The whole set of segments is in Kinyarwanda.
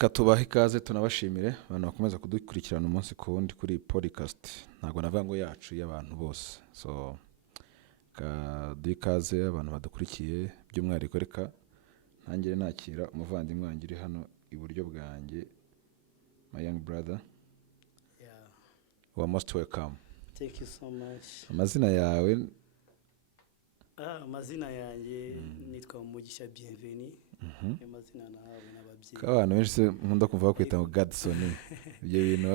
Katubaha ikaze tunabashimire abantu bakomeza kudukurikirana umunsi ku wundi kuri podcast ntago navuga ngo yacu y'abantu bose so kaduha ikaze abantu badukurikiye by'umwihariko reka ntangire nakira umuvandimwe wanjye uri hano iburyo bwanjye my young brother. You are most welcome. Thank you so much. Amazina yawe? Amazina yanjye nitwa Umugisha Bienvenue. Amazina nahawe n'ababyeyi. Abantu benshi nkunda kumva kwita ngo Godson. Ibyo bintu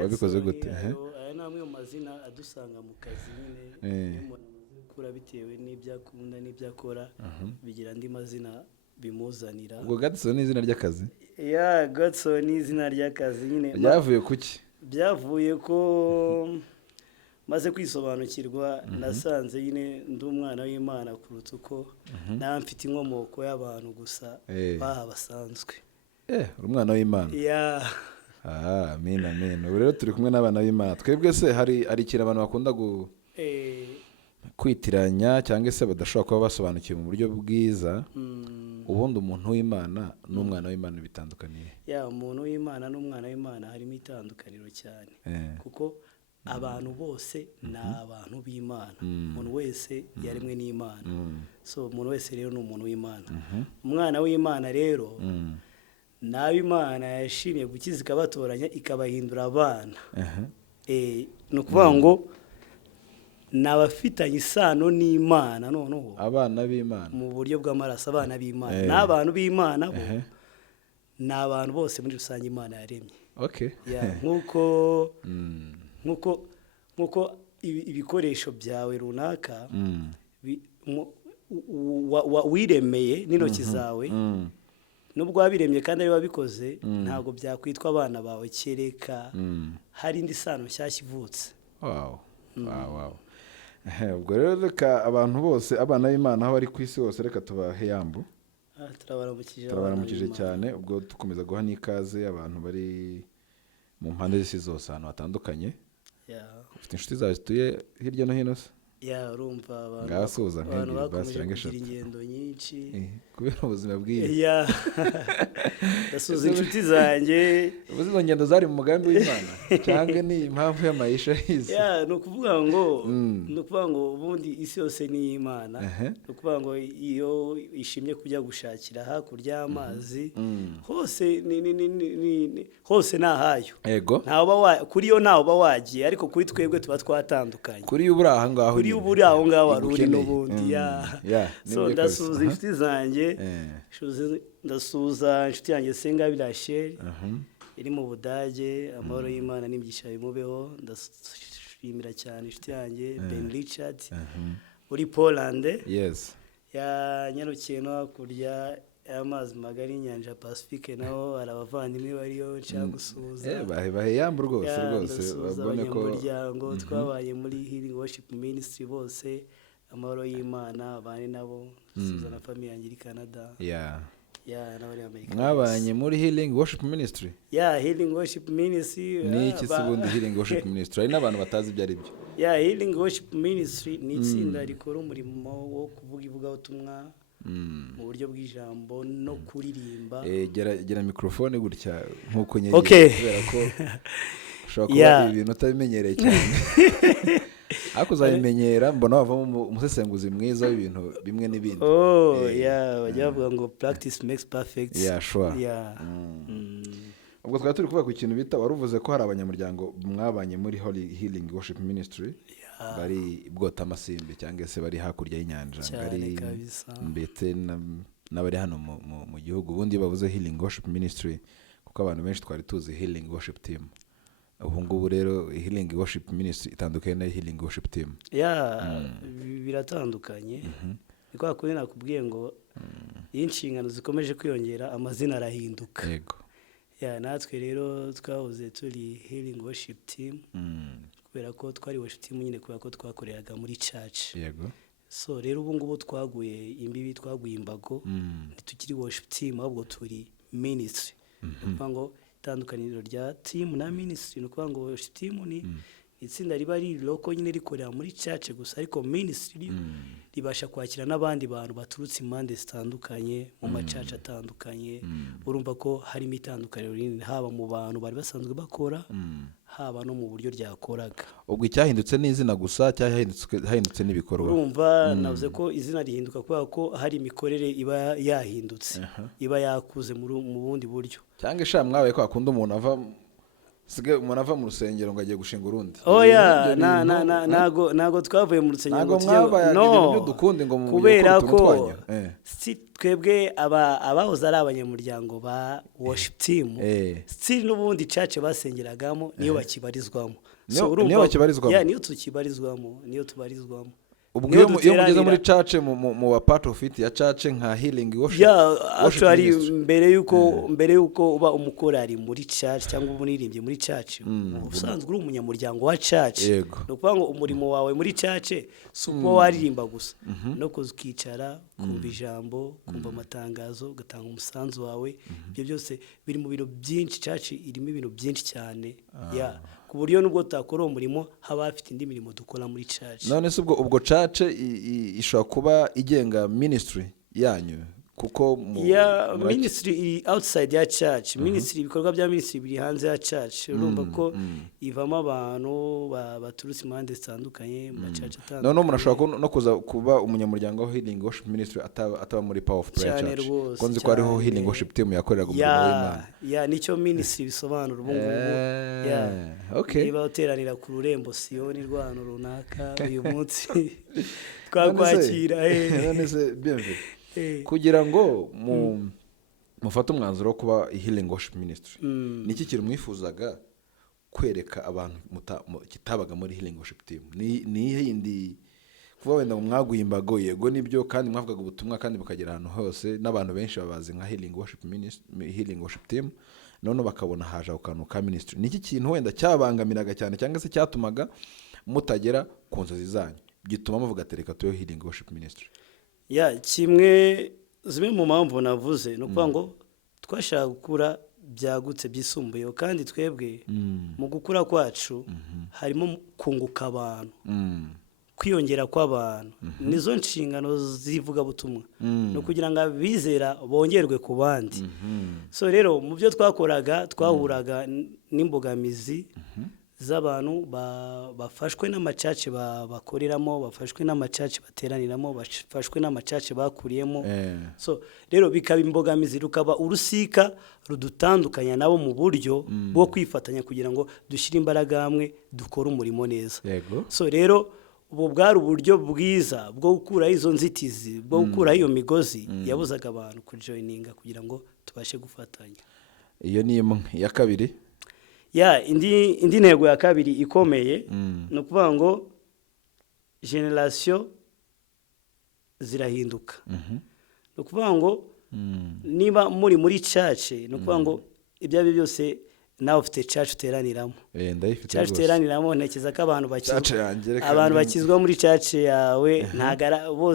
wabikoze gute? Aya namwe mu mazina adusanga mu kazi nyine. Kura bitewe n'ibyakunda n'ibyakora bigira andi mazina bimuzanira. Ubwo Godson ni izina ry'akazi? Yeah, Godson ni izina ry'akazi nyine. Byavuye kuki? Byavuye ko maze kwisobanukirwa nasanze nyine ndi umwana w'Imana kuruta uko nta mfite inkomoko y'abantu gusa bahabasanzwe. Umwana w'Imana. Yeah. Amen. Ubu rero turi kumwe n'abana b'Imana. Twebwe se hari ikintu abantu bakunda kwitiranya cyangwa se badashobora kuba basobanukiwe mu buryo bwiza. Ubundi umuntu w'Imana n'umwana w'Imana bitandukaniye. Umuntu w'Imana n'umwana w'Imana harimo itandukaniro cyane. Kuko abantu bose ni abantu b'Imana. Umuntu wese yaremwe n'Imana. So umuntu wese rero ni umuntu w'Imana. Umwana w'Imana rero nawe Imana yashimye gukiza ikabatoranya ikabahindura abana. Ni ukuvuga ngo n'abafitanye isano n'Imana noneho abana b'Imana mu buryo bw'amaraso abana b'Imana n'abantu b'Imana bo n'abantu bose muri rusange Imana yaremye. Okay. Nkuko ibikoresho byawe runaka wiremeye n'intoki zawe nubwo wabiremye kandi ari wabikoze ntago byakwitwa abana bawe kereka hari indi sano nshyashya ivutse. Wow. Ubwo rero reka abantu bose abana b'Imana aho bari ku isi hose reka tubahe yambu. Turabaramukije cyane ubwo dukomeza guha n'ikaze abantu bari mu mpande z'isi zose ahantu hatandukanye. Ufite inshuti zawe zituye hirya no hino se? Urumva abantu bakomeje kugira ingendo nyinshi kubera ubuzima bwiwe. Ndasuza inshuti zanjye. Ubuzima ngendo zari mu mugambi w'Imana cyangwa ni impamvu y'amayisha hizi? Ni ukuvuga ngo ubundi isi yose ni iy'Imana. Ni ukuvuga ngo iyo ishimye kujya gushakira hakurya y'amazi hose nahayo. Yego. Kuri yo ntaho uba wagiye ariko kuri twebwe tuba twatandukanye. Kuri ubura aha ngaho. Kuri uburi aho ngaho aruri n'ubundi. So ndasuza inshuti zanjye. Ndasuza inshuti yanjye Senga Birasheri iri mu Budage. Amahoro y'Imana n'imigisha bimubeho. Ndashimira cyane inshuti yanjye Ben Richard uri Poland. Yes. Nyarukiye no hakurya y'amazi magari inyanja Pacifique naho arabavandimwe bariyo nshaka gusuza. Bahe yambu rwose babone ko umuryango twabaye muri Healing Worship Ministry bose. Amahoro y'Imana abane nabo. Suza na family yanjye iri Canada. N'abari Amerika. Mwabanye muri Healing Worship Ministry? Healing Worship Ministry. Ni iki se bundi Healing Worship Ministry? Hari n'abantu batazi ibyo ari byo. Healing Worship Ministry ni itsinda rikora umurimo wo kuvuga ivugabutumwa mu buryo bw'ijambo no kuririmba. Gera mikrofone gutya nkuko nyegera kubera ko ushobora kuba ibintu utabimenyereye cyane. Ariko uzabimenyera mbona wavamo umusesenguzi mwiza w'ibintu bimwe n'ibindi. Bajya bavuga ngo practice makes perfect. Sure. Ubwo twari turi kuvuga ku kintu bita waruvuze ko hari abanyamuryango mwabanye muri Healing Worship Ministry bari bwota amasimbi cyangwa se bari hakurya y'inyanja ngari mbete n'abari hano mu gihugu. Ubundi bavuze Healing Worship Ministry kuko abantu benshi twari tuzi Healing Worship Team. Ubu ngubu rero Healing Worship Ministry itandukanye na Healing Worship Team. Biratandukanye. Niko akuri nakubwiye ngo inshingano zikomeje kwiyongera amazina arahinduka. Yego. Natwe rero twahoze turi Healing Worship Team. Kubera ko twari worship team nyine kubera ko twakoreraga muri church. Yego. So rero ubu ngubu twaguye imbibi twaguye imbago. Ntitukiri worship team ahubwo turi ministry. Ngo itandukaniro rya team na ministry no kuvuga ngo worship team itsinda riba ari loko nyine rikorera muri church gusa, ariko ministry ribasha kwakira n'abandi bantu baturutse impande zitandukanye mu macaca atandukanye. Urumva ko harimo itandukaniro rinini haba mu bantu bari basanzwe bakora, haba no mu buryo ryakoraga. Ubwo icyahindutse n'izina gusa cyahindutse n'ibikorwa? Urumva navuze ko izina rihinduka kubera ko hari imikorere iba yahindutse, iba yakuze mu bundi buryo. Cyangwa sha mwabaye ko akunda umuntu ava mu rusengero ngo agiye gushinga urundi? Oya, nago twavuye mu rusengero ngo tujye kubera ko si twebwe abahoze ari abanyamuryango ba worship team, still n'ubundi church basengeragamo niyo bakibarizwamo. Niyo tubarizwamo. Ubwo iyo mugeze muri church mu wa part of it ya church nka healing worship, actually mbere yuko uba umukorari muri church cyangwa umuririmbyi muri church, usanzwe uri umunyamuryango wa church. No kuvuga ngo umurimo wawe muri church suko waririmba gusa, no kuzikicara kumva ijambo, kumva amatangazo, ugatanga umusanzu wawe. Ibyo byose biri mu bintu byinshi, church irimo ibintu byinshi cyane. Ku buryo nubwo tutakora umurimo haba hafite indi mirimo dukora muri church. None se ubwo church ishobora kuba igenga ministry yanyu? Kuko ministry outside ya church, ministry ibikorwa bya ministry biri hanze ya church. Urumva ko ivamo abantu baturutse impande zitandukanye mu church atandukanye. None umuntu ashobora no kuza kuba umunyamuryango wa healing worship ministry ataba muri power of prayer church, konzi ko ariho healing worship team yakoreraga umurimo w'Imana. Nicyo ministry bisobanura ubu ngubu. Okay, niba uteranira ku rurembo Sioni rwano runaka uyu munsi twakwakira. None se bienvenue kugira ngo mufate umwanzuro wo kuba healing worship ministry, niki kiri mwifuzaga kwereka abantu kitabaga muri healing worship team? Ni yindi kuva wenda mwaguye imbago, yego nibyo, kandi mwavugaga ubutumwa kandi bukagera ahantu hose n'abantu benshi babazi nka healing worship ministry, healing worship team, none bakabona haje akantu ka ministry. Niki kintu wenda cyabangamiraga cyane cyangwa se cyatumaga mutagera ku nzozi zanyu gituma muvuga tereka tuyo healing worship ministry? Kimwe zimwe mu mpamvu navuze no kuvuga ngo twashaka gukura byagutse byisumbuyeho, kandi twebwe mu gukura kwacu harimo kunguka abantu, kwiyongera kw'abantu. Nizo nshingano zivuga butumwa no kugira ngo abizera bongerwe ku bandi. So rero mu byo twakoraga twahuraga n'imbogamizi z'abantu bafashwe n'amacaci bakoreramo, bafashwe n'amacaci bateraniramo, bafashwe n'amacaci bakuriyemo. So rero bikaba imbogamizi, rukaba urusika rudutandukanya nabo mu buryo bwo kwifatanya kugira ngo dushyire imbaraga hamwe dukore umurimo neza. So rero ubu bwari uburyo bwiza bwo gukura izo nzitizi, bwo gukura iyo migozi yabuzaga abantu kujoininga kugira ngo tubashe gufatanya. Iyo ni imwe. Ya kabiri, indi ntego ya kabiri ikomeye no kuvuga ngo generation zirahinduka. No kuvuga ngo niba muri church, no kuvuga ngo ibyo byose nawe ufite church uteraniramo. Church uteraniramo ntekereza ko abantu bakizwa muri church yawe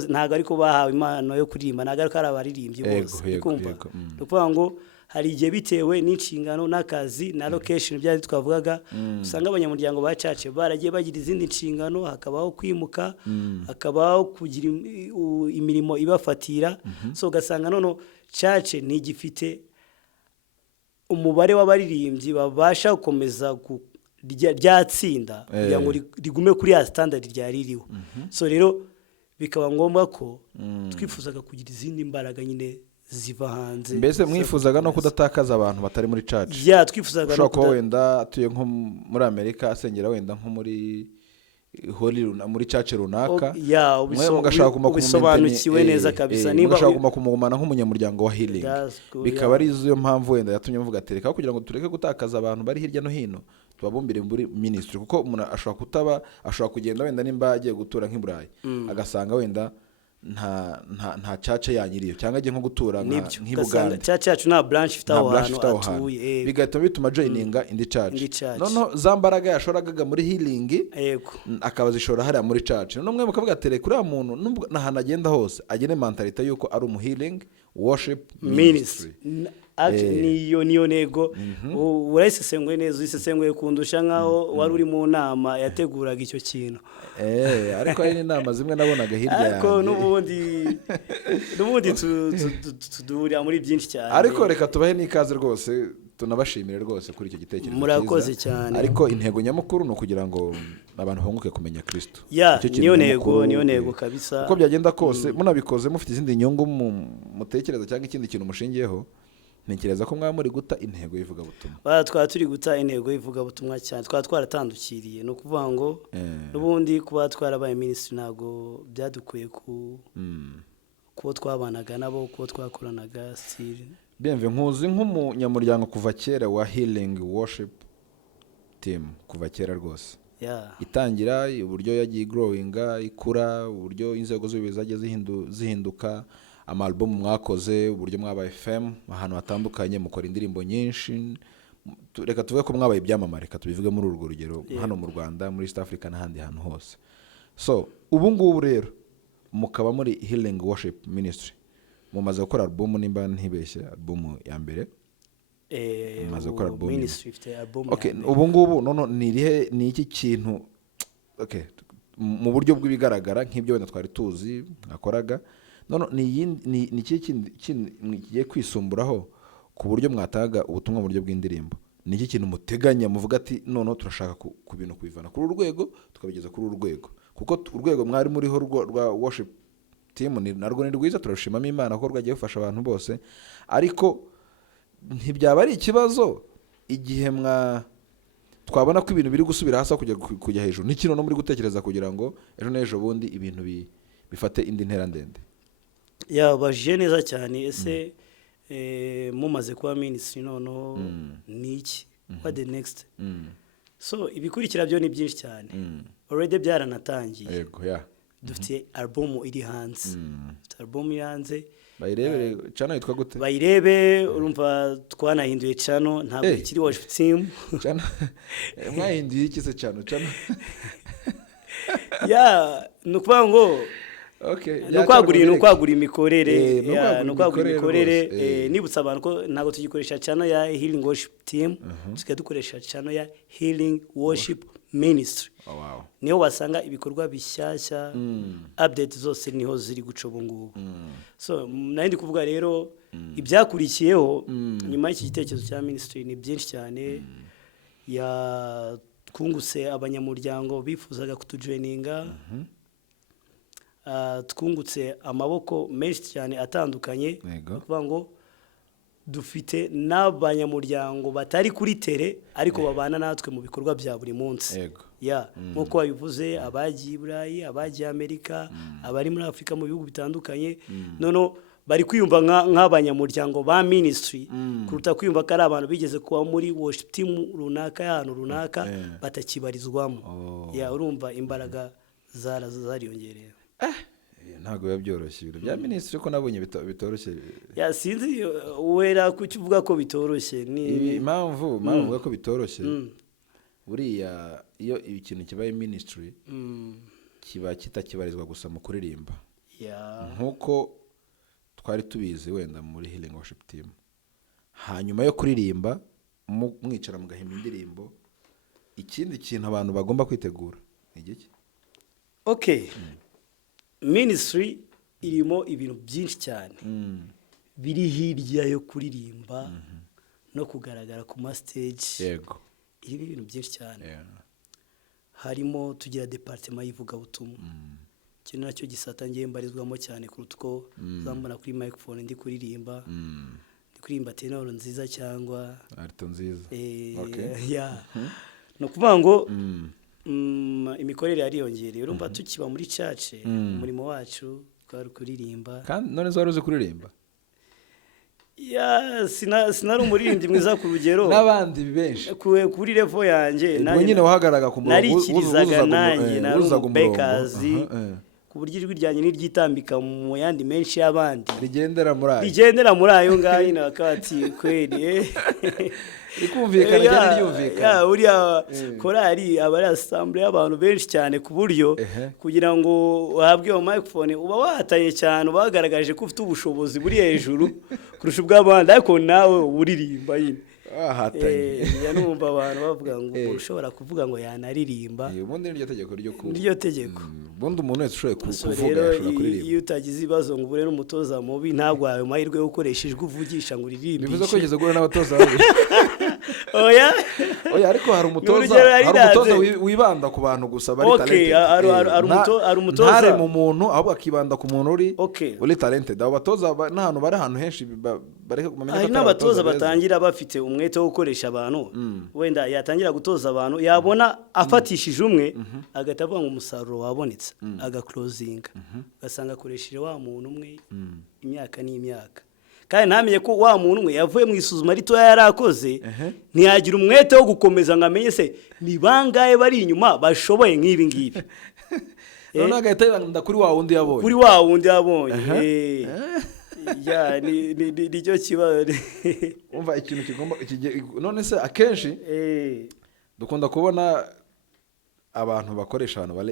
ntago ariko bahawe impano yo kuririmba, ntago ariko ari abaririmbyi bose. Kumva no kuvuga ngo hari igihe bitewe n'inshingano n'akazi na location byari twavugaga, usanga abanyamuryango ba church baragiye bagira izindi nshingano, hakabaho kwimuka, hakabaho kugira imirimo ibafatira. So ugasanga none church ntigifite umubare w'abaririmbyi babasha gukomeza ryatsinda kugira ngo rigume kuri ya standard ryaririho. So rero bikaba ngombwa ko twifuzaga kugira izindi mbaraga nyine ziva hanze. Mbese mwifuzaga no kudatakaza abantu batari muri church? Twifuzaga no wenda atuye nko muri Amerika asengera wenda nko muri muri church runaka, mugashaka kubisobanukiwe neza kabisa, niba mugashaka kumugumana nk'umunyamuryango wa healing. Bikaba ari izo mpamvu wenda yatumye muvuga tereka kugira ngo tureke gutakaza abantu bari hirya no hino tubabumbire muri ministry, kuko umuntu ashobora kugenda wenda nimba agiye gutura nk'Iburayi agasanga wenda nta chacha yanyiriyo cyangwa agiye nko gutura nk'Ibuganda, chacha yacu na branch ifite aho hantu atuye, bigatuma bituma joininga indi church. Nono zambaraga yashoraga muri healing akaba zishora hariya muri church. None mwe mukavuga tere kuri ya muntu nahana agenda hose agene mentality yuko ari healing worship ministry. niyo nego urayisesenguye neza uyisesenguye kundusha nkaho wari uri mu nama yateguraga icyo kintu ariko hari n'inama zimwe nabonaga hirya yanjye ariko n'ubundi tuduhurira muri byinshi cyane ariko reka tubahe n'ikaze rwose tunabashimire rwose kuri icyo gitekerezo murakoze cyane ariko intego nyamukuru ni ukugira ngo abantu hunguke kumenya Kristo niyo ntego kabisa uko byagenda kose munabikoze mufite izindi nyungu mutekereza cyangwa ikindi kintu mushingiyeho ntekereza ko mwaba muri guta intego y'ivugabutumwa twaba turi guta intego y'ivugabutumwa cyane twaba twaratandukiriye ni ukuvuga ngo n'ubundi kuba twarabaye minisitiri ntabwo byadukuye kubo twabanaga nabo kubo twakoranaga bienve nkuzi nk'umunyamuryango kuva kera wa healing worship team kuva kera rwose itangira uburyo yagiye growinga ikura uburyo inzego z'ubuyobozi zagiye zihinduka amalbum mwakoze uburyo mwabaye FM ahantu hatandukanye mukora indirimbo nyinshi reka tuvuge ko mwabaye ibyamamare reka tubivuge muri urwo rugero hano mu Rwanda muri East Africa n'ahandi hantu hose so ubu ngubu rero mukaba muri healing worship ministry mumaze gukora album nimba ntibeshye album ya mbere mumaze gukora album ministry ifite album okay ubu ngubu ni iki kintu okay mu buryo bw'ibigaragara nk'ibyo wenda twari tuzi mwakoraga ni iki kigiye kwisumburaho ku buryo mwataga ubutumwa mu buryo bw'indirimbo ni iki kintu muteganya muvuga ati turashaka ku bintu kubivana kuri urwego tukabigeza kuri urwego kuko urwego mwari muriho rwa worship team narwo ni rwiza turashimamo Imana ko rwagiye gufasha abantu bose ariko ntibyaba ari ikibazo igihe twabona ko ibintu biri gusubira hasi kujya hejuru ni kino no muri gutekereza kugira ngo ejo n'ejo bundi ibintu bifate indi ntera ndende yabajije neza cyane ese mumaze kuba minisitiri noneho ni iki what the next so ibikurikira byo ni byinshi cyane already byaranatangiye dufite album iri hanze bayirebe channel yitwa gute bayirebe urumva twanahinduye channel ntabwo ikiri worship team channel mwahinduye iki se channel nukuvuga ngo nukwagura imikorere nibutsa abantu ko ntabwo tugikoresha channel ya healing worship team tukaba dukoresha channel ya healing worship ministry niho wasanga ibikorwa bishyashya update zose niho ziri guca ubu ngubu so nari kuvuga rero ibyakurikiyeho nyuma y'iki gitekerezo cya ministry ni byinshi cyane twungutse abanyamuryango bifuzaga kutujoininga twungutse amaboko menshi cyane atandukanye kuvuga ngo dufite n'abanyamuryango batari kuri tere ariko babana natwe mu bikorwa bya buri munsi nk'uko wabivuze abagiye i Burayi abagiye Amerika abari muri Afurika mu bihugu bitandukanye bari kwiyumva nk'abanyamuryango ba ministry kuruta kwiyumva ko ari abantu bigeze kuba muri worship team runaka y'ahantu runaka batakibarizwamo urumva imbaraga zariyongereye ntabwo biba byoroshye ibintu bya minisitiri ko nabonye bitoroshye sinzi wera kuki uvuga ko bitoroshye ni impamvu uvuga ko bitoroshye buriya iyo ikintu kibaye minisitiri kiba kitakibarizwa gusa mu kuririmba nk'uko twari tubizi wenda muri healing worship team hanyuma yo kuririmba mwicara mugahimba indirimbo ikindi kintu abantu bagomba kwitegura ni igiki ministry irimo ibintu byinshi cyane biri hirya yo kuririmba no kugaragara ku ma stage irimo ibintu byinshi cyane harimo tugira department y'ivugabutumwa ikintu nacyo gisata ngiye mbarizwamo cyane kuruta uko zambona kuri microphone ndi kuririmba tenor nziza cyangwa alto nziza no kuvuga ngo imikorere yariyongereye urumva tukiba muri church umurimo wacu twari kuririmba kandi none zo uzi kuririmba sinari umuririmbyi mwiza ku rugero n'abandi benshi kuri level yanjye nyine wahagaraga ku murongo narikirizaga nanjye nari umubekazi ku buryo ijwi ryanjye niryitambika mu yandi menshi y'abandi rigendera muri ayo ngayo nyine bakati kweli rikumvikana cyane ryumvikana uriya korali aba ari assemblée y'abantu benshi cyane ku buryo kugira ngo uhabwe iyo microphone uba wahatanye cyane ubagaragaje ko ufite ubushobozi buri hejuru kurusha ubw'abandi ariko nawe uririmba nyine numva abantu bavuga ngo ushobora kuvuga ngo yanaririmba ubundi niryo tegeko niryo tegeko ubundi umuntu wese ushoboye kuvuga yashobora kuririmba iyo utagize ibibazo ngo ubure n'umutoza mubi ntabwo ayo mahirwe yo gukoresha ijwi uvugisha ngo uririmbe bivuze ko yigeze guhura n'abatoza babi oya ariko hari umutoza wibanda ku bantu gusa bari talented hari umutoza ntare mu muntu ahubwo akibanda ku muntu uri talented abo batoza n'ahantu bari ahantu henshi bareka kumenya hari n'abatoza batangira bafite umwete wo gukoresha abantu wenda yatangira gutoza abantu yabona afatishije umwe agahita avuga ngo umusaruro wabonetse agaclosinga ugasanga akoresheje wa muntu umwe imyaka n'imyaka kandi ntamenye ko wa muntu umwe yavuye mu isuzuma ritoya yarakoze ntiyagira umwete wo gukomeza ngo amenye se ni bangahe bari inyuma bashoboye nk'ibi ngibi none agahita yibanda kuri wa wundi yabonye nicyo kibazo umva ikintu kigomba none se akenshi dukunda kubona abantu bakoresha abantu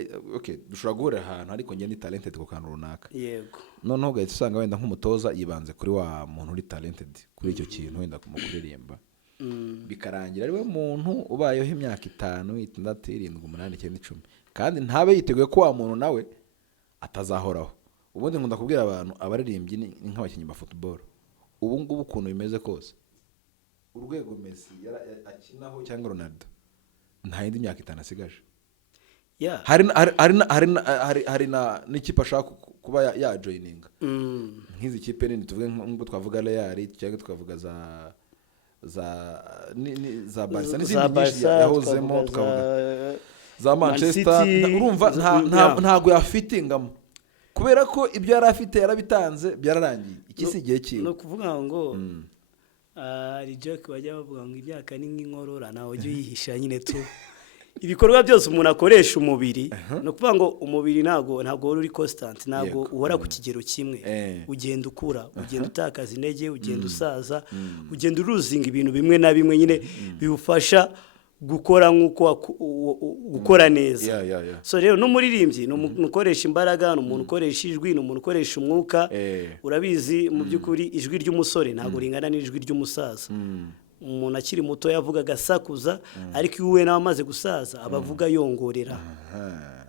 dushobora guhurira ahantu ariko njye ni talented ku kantu runaka yego noneho ugahita usanga wenda nk'umutoza yibanze kuri wa muntu uri talented kuri icyo kintu wenda mu kuririmba bikarangira ari we muntu ubayeho imyaka 5, 6, 7, 8, 9, 10 kandi ntabe yiteguye ko wa muntu nawe atazahoraho. Ubundi nkunda kubwira abantu abaririmbyi ni nk'abakinnyi ba football. Ubu ngubu ukuntu bimeze kose urwego Messi akinaho cyangwa Ronaldo nta yindi myaka 5 asigaje. Hari na n'ikipe ashaka kuba ya joininga nk'izi kipe nini tuvuge ngo twavuga Real cyangwa twavuga za Barca n'izindi yahozemo tukavuga za Manchester. Urumva ntago yafitingamo kubera ko ibyo yari afite yarabitanze byararangiye. Iki si gihe cyiwe no kuvuga ngo ari joke bajya bavuga ngo imyaka ni nk'inkorora nawe ujye yihisha nyine tu ibikorwa byose umuntu akoresha umubiri no kuvuga ngo umubiri ntago uri constant, ntago uhora ku kigero kimwe. Ugenda ukura, ugenda utakaza intege, ugenda usaza, ugenda uruzinga ibintu bimwe na bimwe nyine bibufasha gukora nkuko gukora neza. So rero n'umuririmbyi nukoresha imbaraga, n'umuntu ukoresha ijwi, n'umuntu ukoresha umwuka. Urabizi mu by'ukuri ijwi ry'umusore ntago ringana n'ijwi ry'umusaza. Umuntu akiri muto yavuga gasakuza, ariko iwe nawe amaze gusaza abavuga yongorera.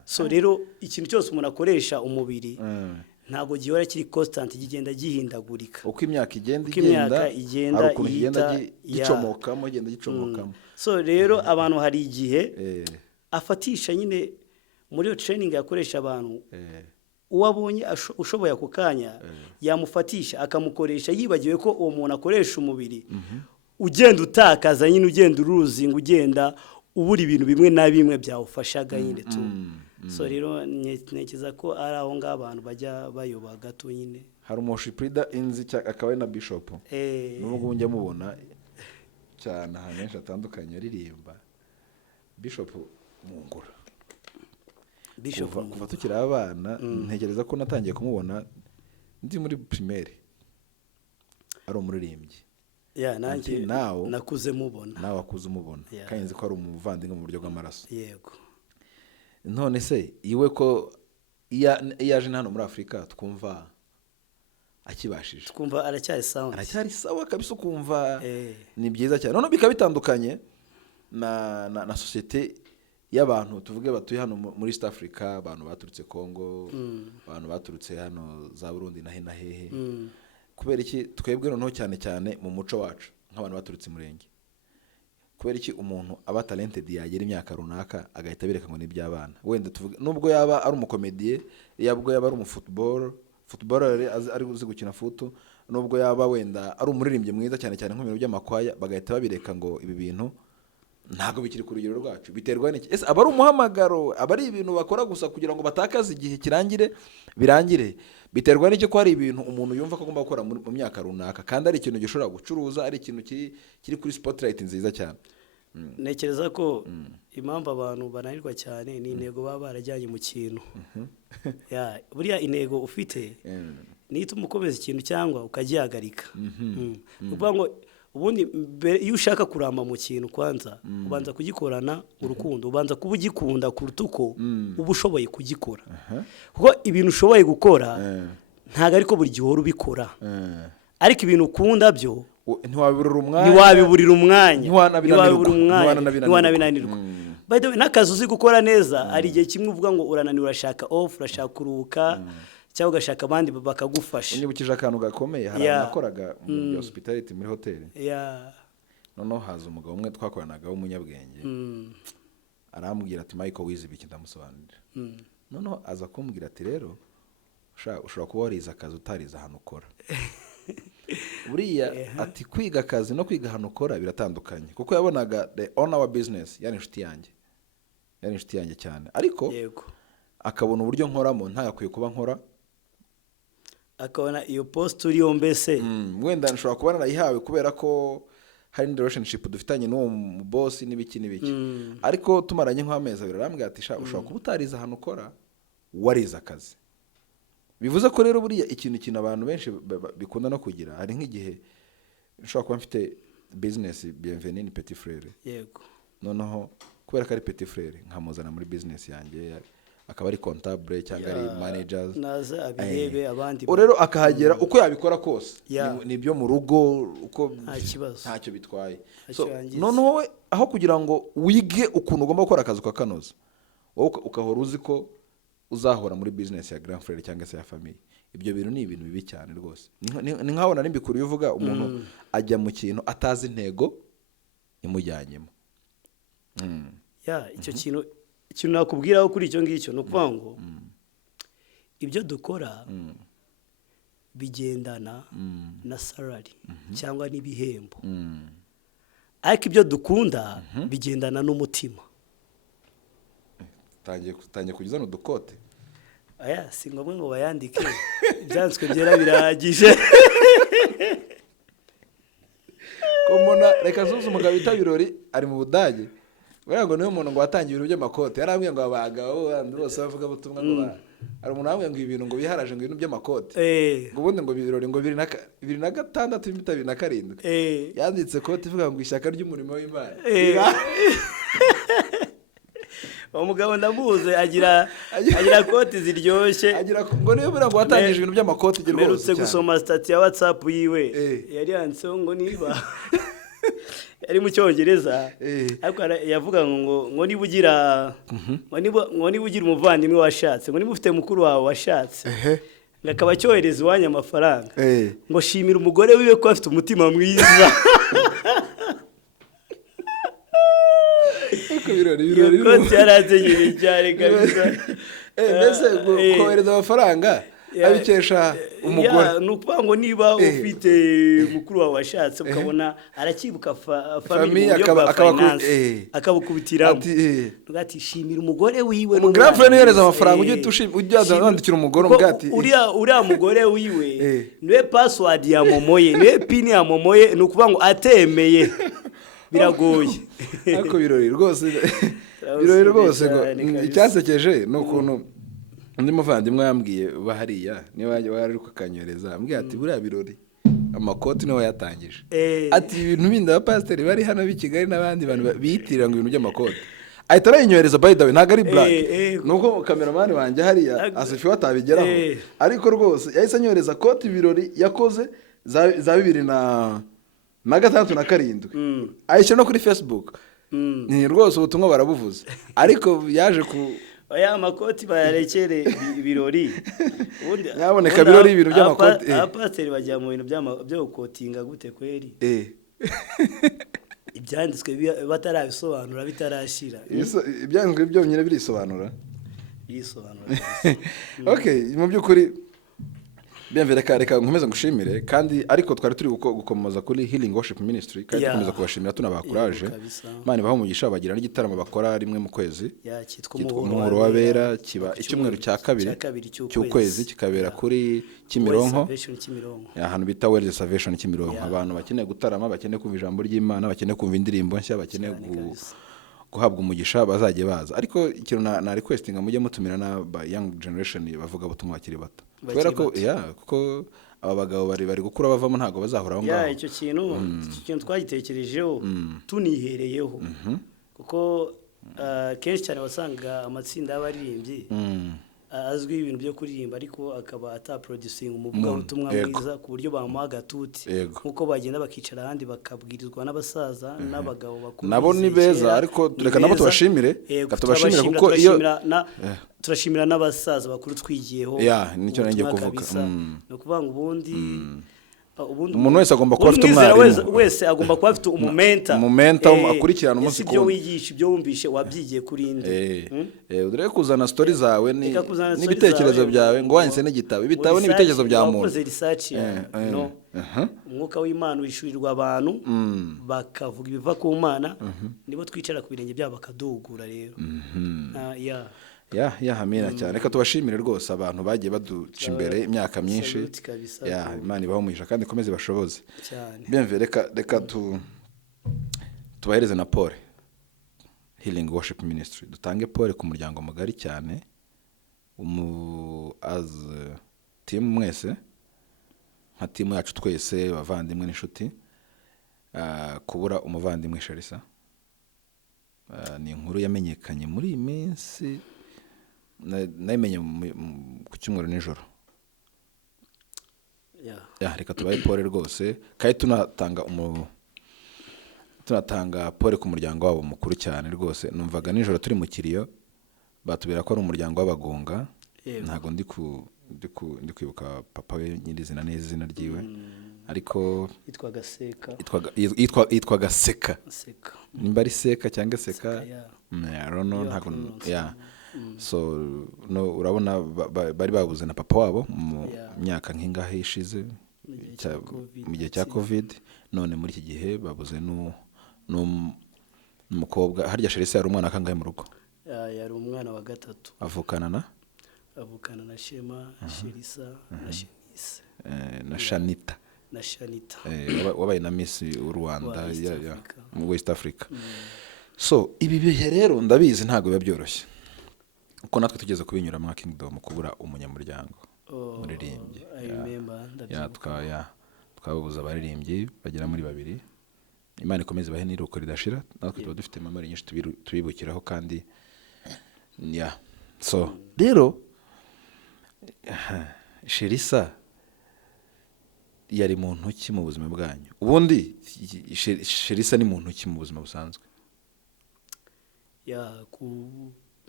So rero ikintu cyose umuntu akoresha umubiri ntago gihora kiri constant, gigenda gihindagurika uko imyaka igenda gicomokamo. So rero abantu hari igihe afatisha nyine muri yo training yakoresha abantu uwabonye ushoboye ako kanya yamufatisha akamukoresha yibagiwe ko uwo muntu akoresha umubiri. Ugenda utakaza nyine, ugenda uruzinga, ugenda ubura ibintu bimwe na bimwe byawufashaga nyine tu. So rero ntekereza ko ari aho ngaho abantu bajya bayoba gato nyine. Hari umushipida inzi akaba na bishop n'ubwo njya mubona cyane ahantu henshi atandukanye aririmba. Bishop Mungura, kuva tukiri abana ntekereza ko natangiye kumubona ndi muri primaire ari umuririmbyi. Nanjye nakuze mubona. Nawe wakuze umubona kandi nzi ko ari umuvandimwe mu buryo bw'amaraso. Yego. None se iwe ko yaje hano muri Afrika twumva akibashije, twumva aracyari sawa kabisa, ukumva ni byiza cyane. None bikaba bitandukanye na societe y'abantu tuvuge batuye hano muri East Africa, abantu baturutse Congo, abantu baturutse hano za Burundi na hehe. Kubera iki twebwe noneho cyane mu muco wacu nk'abantu baturutse murenge, kubera iki umuntu aba talented yagera imyaka runaka agahita bireka ngo ni by'abana? Wenda tuvuge nubwo yaba ari umukomediye, yabwo yaba ari footballer ari uzi gukina futu, nubwo yaba wenda ari umuririmbyi mwiza cyane nk'ibintu by'amakwaya, bagahita babireka ngo ibi bintu ntago bikiri ku rugero rwacu. Biterwa n'iki? Ese aba ari umuhamagaro, aba ari ibintu bakora gusa kugira ngo batakaze igihe birangire? Biterwa n'iki ko hari ibintu umuntu yumva ko agomba gukora mu myaka runaka kandi ari ikintu gishobora gucuruza, ari ikintu kiri kuri spotlight nziza cyane? Nekereza ko impamvu abantu bananirwa cyane ni intego baba barajyanye mu kintu. Buriya intego ufite nita umukomeza ikintu cyangwa ukagihagarika. Kuvuga ngo ubundi iyo ushaka kuramba mu kintu kwanza ubanza kugikorana urukundo, ubanza kuba ugikunda kuruta uko uba ushoboye kugikora. Kuko ibintu ushoboye gukora ntago ariko buri gihe uhora ubikora, ariko ibintu ukunda byo ntiwabiburira umwanya, ntiwanabinanirwa. By the way, n'akazi uzi gukora neza hari igihe kimwe uvuga ngo urananiwe, urashaka off, urashaka kuruhuka cyangwa ugashaka abandi bakagufasha. Unyibukije akantu gakomeye, hari nakoraga muri hospitality muri hoteli. Noneho haza umugabo umwe twakoranaga w'umunyabwenge, arambwira ati Michael wize ibiki, ndamusobanurira. Noneho aza kumbwira ati rero ushobora kuba warize akazi utarize ahantu ukora. Buriya ati kwiga akazi no kwiga ahantu ukora biratandukanye, kuko yabonaga the owner of business yani inshuti yanjye cyane, ariko akabona uburyo nkoramo ntagakwiye kuba nkora, akabona iyo post uriyo mbese wenda nshobora kuba narayihawe kubera ko hari relationship dufitanye n'uwo boss n'ibiki, ariko tumaranye nk'amezi 2 arambwira ati ushobora kuba utarize ahantu ukora warize akazi. Bivuze ko rero buriya ikintu abantu benshi bikunda no kugira, hari nk'igihe nshobora kuba mfite business bienvenue ni petit frère, noneho kubera ko ari petit frère nkamuzana muri business yanjye, akaba ari comptable cyangwa ari managers, naza abihebe abandi rero akahagera uko yabikora kose nibyo mu rugo, uko ntacyo bitwaye. Noneho we aho kugira ngo wige ukuntu ugomba gukora akazi kakanoza, wowe ukahora uzi ko uzahora muri business ya grand frère cyangwa se ya famille. Ibyo bintu ni ibintu bibi cyane rwose. Ni nkaho nari mbikuru uvuga umuntu ajya mu kintu atazi intego imujyanyemo. Icyo kintu nakubwiraho kuri icyo ngicyo no kuvuga ngo ibyo dukora bigendana na salary cyangwa n'ibihembo, ariko ibyo dukunda bigendana n'umutima. Tangiye kugizana udukote. Si ngombwa ngo bayandike, ibyanditswe byera birahagije. Komona reka zuza umugabo bita Birori ari mu Budage. Ngo niwe muntu ngo watangiye ibintu by'amakote, yarambwiye ngo abagabo bandi bose bavuga butumwa ngo ari umuntu ambwiye ngo ibintu ngo biharaje ngo ibintu by'amakote, ngo ubundi ngo Birori ngo 2006 2007 yanditse kote ivuga ngo ishyaka ry'umurimo w'Imana. Umugabo ndamuze agira koti ziryoshye, ngo niyo bira ngo watangije ibintu by'amakoti rwose. Merutse gusoma stati ya WhatsApp yiwe, yari yanditseho ngo niba yari mu Cyongereza, ariko yavuga ngo niba ugira umuvandimwe washatse, ngo niba ufite mukuru wawe washatse, ngakaba cyohereza iwanya amafaranga, ngo shimira umugore wiwe ko afite umutima mwiza. Birori konti yarategeye cyane kabisa. Mbese kohereza amafaranga abikesha umugore. Nukuvuga ngo niba ufite mukuru wawe washatse ukabona arakibuka family akabukubitiramo, ugati shimira umugore wiwe. Grand frère yohereza amafaranga ujya wandikira umugore umugati uriya mugore wiwe niwe password ya momoye, niwe pin ya momoye, nukuvuga ngo atemeye biragoye. Ariko Birori rwose ngo icyasekeje n'ukuntu undi muvandimwe yambwiye bahariya niba wari kukanyoreza, ambwiye ati buriya Birori amakoti niwe yatangije, ati ibintu bindi abapasiteri bari hano b'i Kigali n'abandi bantu biyitirira ngo ibintu by'amakoti ahita arayinyoreza. By the way ntago ari black, nuko cameraman wanjye hariya asifiwe atabigeraho, ariko rwose yahise anyoreza koti Birori yakoze za 2006 na 7 ayishyira no kuri Facebook. Ni rwose ubutumwa barabuvuze, ariko yaje ku amakoti bayarekere Birori. Nyaboneka Birori ibintu by'amakoti. Abapasiteri bajya mu bintu byo gukotinga gute kweri? Ibyanditswe batarabisobanura bitarashira. Ibyanditswe byo nyine birisobanura. Okay, mu byukuri reka nkomeza ngushimire kandi ariko twari turi gukomoza kuri Healing Worship Ministry kandi dukomeza kubashimira tunabakuraje Imana ibaho umugisha bagira n'igitaramo bakora rimwe mu kwezi cyitwa umuhoro wabera kiba icyumweru cya kabiri cy'ukwezi kikabera kuri Kimironko ahantu bita World Salvation Kimironko abantu bakeneye gutarama bakeneye kumva ijambo ry'Imana bakeneye kumva indirimbo nshya bakeneye guhabwa umugisha bazaje baza ariko ikintu na requestinga mujye mutumira na young generation bavuga butumwa bakiri bato kubera ko kuko aba bagabo bari gukura bavamo ntago bazahora aho ngaho icyo kintu twagitekerejeho tunihereyeho kuko kenshi cyane wasanga amatsinda y'abaririmbyi azwi ibintu byo kuririmba ariko akaba ataproducing umuvuga ubutumwa mwiza ku buryo bamuha agatuti nkuko bagenda bakicara ahandi bakabwirizwa n'abasaza n'abagabo bakuru nabo ni beza ariko tureka nabo tubashimire katubashimira kuko iyo turashimira n'abasaza bakuru twigiyeho nicyo nanjye kuvuga no kuvuga ngo ubundi umuntu wese agomba kuba afite umwarimu wese agomba kuba afite umumenta akurikirana umunsi ku wundi wigisha ibyo wumvishe wabyigiye kuri inde udere kuzana story zawe n'ibitekerezo byawe ngo wanditse n'igitabo ibitabo n'ibitekerezo bya muntu umwuka w'Imana wishurirwa abantu bakavuga ibiva ku Mana nibo twicara ku birenge byabo bakaduhugura rero hamina cyane reka tubashimire rwose abantu bagiye baduca imbere imyaka myinshi Imana ibaho umugisha kandi ikomeze bashoboze bienve reka tubahereze na Paul Healing Worship Ministry dutange Paul ku muryango mugari cyane as team mwese nka team yacu twese bavandimwe n'inshuti kubura umuvandimwe Cherissa ni inkuru yamenyekanye muri iyi minsi nayimenye ku cyumweru nijoro reka tubaye Paul rwose kandi tunatanga Paul ku muryango wabo mukuru cyane rwose numvaga nijoro turi mu kiriyo batubwira ko ari umuryango w'abagunga ntago ndi kwibuka papa we nyirizina neza izina ryiwe ariko yitwaga Seka nimba ari Seka cyangwa Seka ntago so no urabona bari babuze na papa wabo mu myaka nk'ingahe ishize mu gihe cya covid none muri iki gihe babuze n'umukobwa harya Cherissa yari umwana kangahe mu rugo yari umwana wa gatatu avukana na Shema Cherissa na Shenise na Shanita wabaye na Miss Rwanda mu West Africa so ibi bihe rero ndabizi ntago biba byoroshye uko natwe tugeze kubinyura mu Kingdom kubura umunyamuryango muririmbyi twabuza abaririmbyi bagera muri babiri Imana ikomeze bahe n'iruko ridashira natwe tuba dufite memory nyinshi tubibukiraho kandi so rero Cherissa yari muntu ki mu buzima bwanyu ubundi Cherissa ni muntu ki mu buzima busanzwe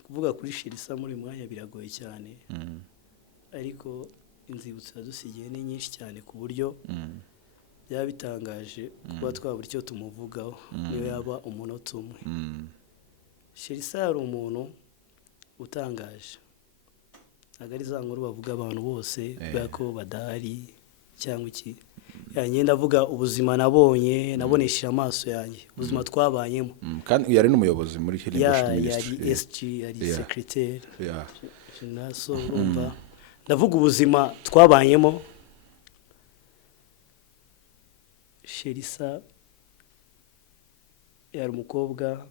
kuvuga kuri Cherissa muri mwanya biragoye cyane ariko inzibutso yadusigiye ni nyinshi cyane ku buryo byaba bitangaje kuba twabura icyo tumuvugaho niyo yaba umunota umwe Cherissa yari umuntu utangaje ntabwo ari za nkuru bavuga abantu bose kubera ko badahari cyangwa iki ngenda avuga ubuzima nabonesheje amaso yanjye ubuzima twabayemo kandi yari n'umuyobozi muri Healing Worship Ministry yari SG yari secretary so urumva ndavuga ubuzima twabayemo Cherissa yari umukobwa